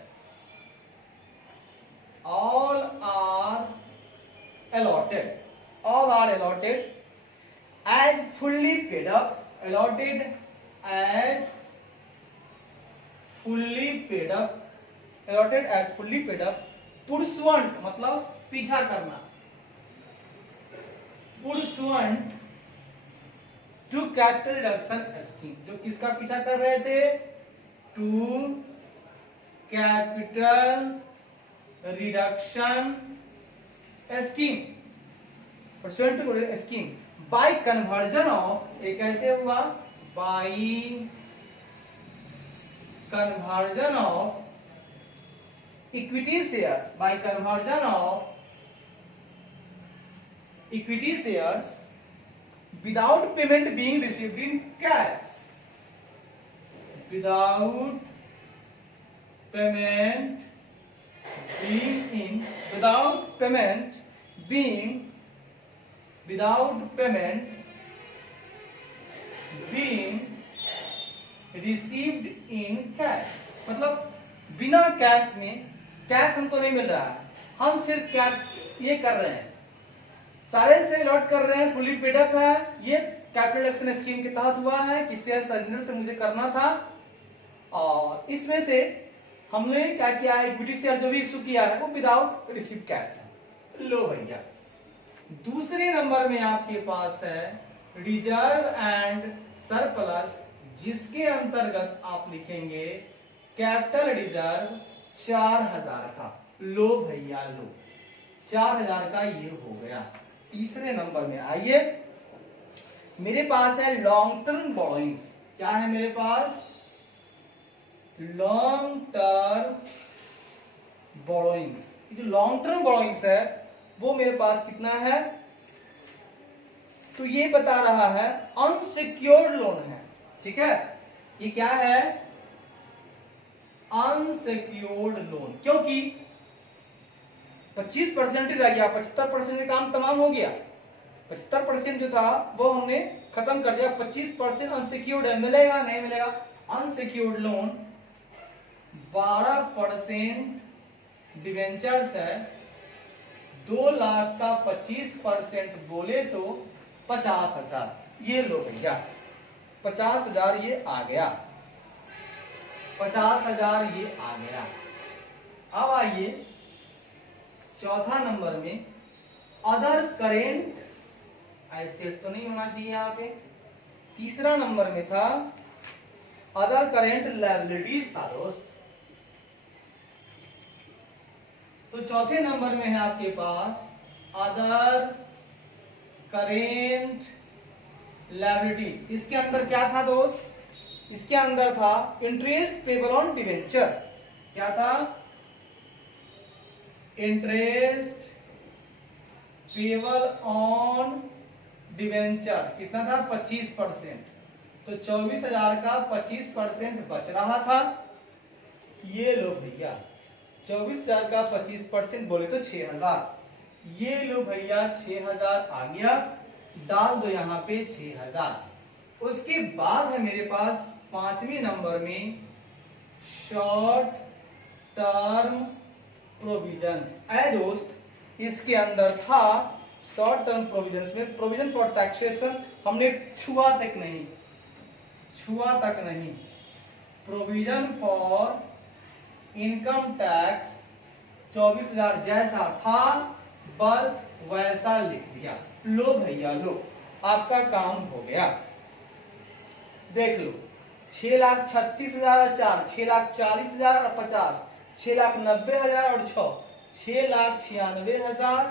as fully paid up pursuant मतलब पीछा करना, pursuant to capital reduction scheme। जो किसका पीछा कर रहे थे? To capital reduction scheme, pursuant to scheme by conversion of, एक कैसे हुआ? by conversion of equity shares without payment being received in cash, without payment being received in cash। मतलब बिना कैश में, कैश हमको नहीं मिल रहा है, हम सिर्फ क्या ये कर रहे हैं, सारे से लॉट कर रहे हैं, फुली पेड अप है। ये कैपिटल रिडक्शन स्कीम के तहत हुआ है कि शेयर सरेंडर से मुझे करना था और इसमें से हमने क्या किया है? इक्विटी शेयर जो भी इशू किया है वो विदाउट रिसीव कैश है। लो भैया दूसरे नंबर में आपके पास है रिजर्व एंड सरप्लस, जिसके अंतर्गत आप लिखेंगे कैपिटल रिजर्व 4,000 का। लो भैया लो 4,000 का ये हो गया। तीसरे नंबर में आइए, मेरे पास है लॉन्ग टर्म बोरोइंग्स। क्या है मेरे पास? Long term borrowings. जो लॉन्ग टर्म बोरोइंग्स है वो मेरे पास कितना है? तो ये बता रहा है अनसिक्योर्ड लोन है। ठीक है, ये क्या है? अनसिक्योर्ड लोन, क्योंकि 25% ही रह गया, 75% में काम तमाम हो गया। 75% जो था वो हमने खत्म कर दिया, 25% अनसिक्योर्ड है। मिलेगा नहीं मिलेगा? अनसिक्योर्ड लोन 12% डिवेंचर्स है, 2 लाख का 25% बोले तो 50,000। ये लो भैया 50,000 ये आ गया, 50,000 ये आ गया। अब आइए चौथा नंबर में अदर करेंट एसेट, तो नहीं होना चाहिए यहाँ पे। तीसरा नंबर में था अदर करेंट लायबिलिटीज था दोस्त। तो चौथे नंबर में है आपके पास अदर करेंट लायबिलिटी। इसके अंदर क्या था दोस्त? इसके अंदर था इंटरेस्ट पेबल ऑन डिवेंचर। क्या था? इंटरेस्ट पेबल ऑन डिवेंचर कितना था? 25%। तो 24,000 का 25% बच रहा था। ये लो भैया 24,000 का 25% बोले तो 6,000। ये लो भैया 6,000 आ गया, डाल दो यहाँ पे 6,000। उसके बाद है मेरे पास 5वें नंबर में शॉर्ट टर्म प्रोविजंस। ऐ दोस्त, इसके अंदर था शॉर्ट टर्म प्रोविजंस में प्रोविजन फॉर टैक्सेशन हमने छुआ तक नहीं। प्रोविजन फॉर इनकम टैक्स 24,000 जैसा था बस वैसा लिख दिया। लो भैया लो, आपका काम हो गया। देख लो 6,36,000 और 4, 6,40,000 और 50, 6,90,000 और 6, 6,96,000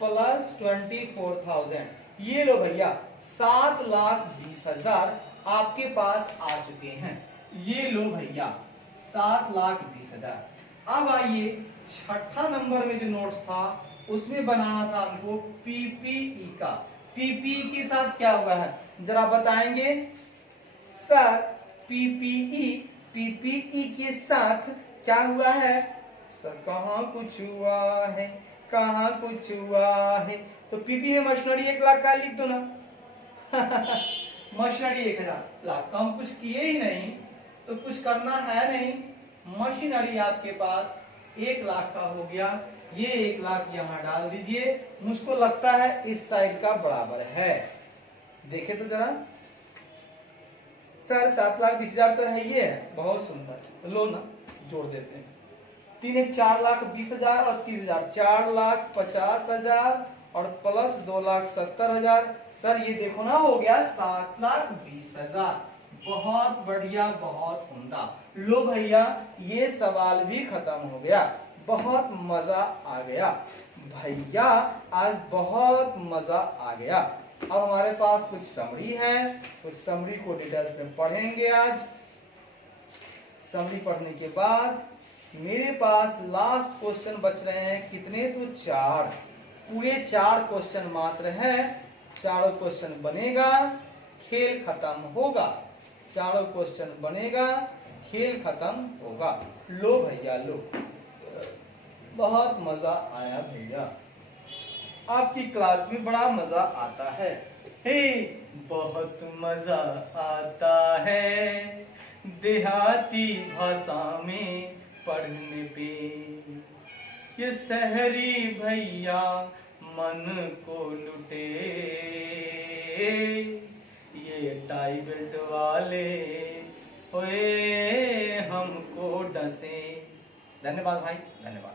प्लस 24,000। ये लो भैया 7,20,000 आपके पास आ चुके हैं। ये लो भैया 7,20,000। अब आइए छठा नंबर में जो नोट्स था उसमें बनाना था हमको पीपीई का। पीपीई के साथ क्या हुआ है जरा बताएंगे सर? पीपीई के साथ क्या हुआ है सर? कहाँ कुछ हुआ है, कहाँ कुछ हुआ है? तो पीपी में मशीनरी 1 लाख का लिख दो ना। मशीनरी 1,000 लाख का हम कुछ किए ही नहीं तो कुछ करना है नहीं। मशीनरी आपके पास 1 लाख का हो गया। ये 1 लाख यहाँ डाल दीजिए। मुझको लगता है इस साइड का बराबर है। देखे तो जरा सर 7,20,000 तो है, ये है बहुत सुंदर। तो लो ना जोड़ देते हैं। 3 4,20,000 और 30,000 4,50,000 और प्लस 2,70,000। सर ये देखो ना हो गया 7,20,000। बहुत बढ़िया, बहुत उम्दा। लो भैया ये सवाल भी खत्म हो गया। बहुत मजा आ गया भैया, आज बहुत मजा आ गया। अब हमारे पास कुछ समरी है, कुछ समरी को डिटेल्स में पढ़ेंगे आज। समरी पढ़ने के बाद मेरे पास लास्ट क्वेश्चन बच रहे हैं कितने? तो 4। पूरे 4 क्वेश्चन मात्र हैं। चारों क्वेश्चन बनेगा, खेल खत्म होगा। चारों क्वेश्चन बनेगा, खेल खत्म होगा। लो भैया लो, बहुत मजा आया भैया। आपकी क्लास में बड़ा मजा आता है। हे बहुत मजा आता है देहाती भाषा में पढ़ने पे। ये शहरी भैया मन को लुटे, ये टाई बेल्ट वाले ओए हमको डसे। धन्यवाद भाई, धन्यवाद।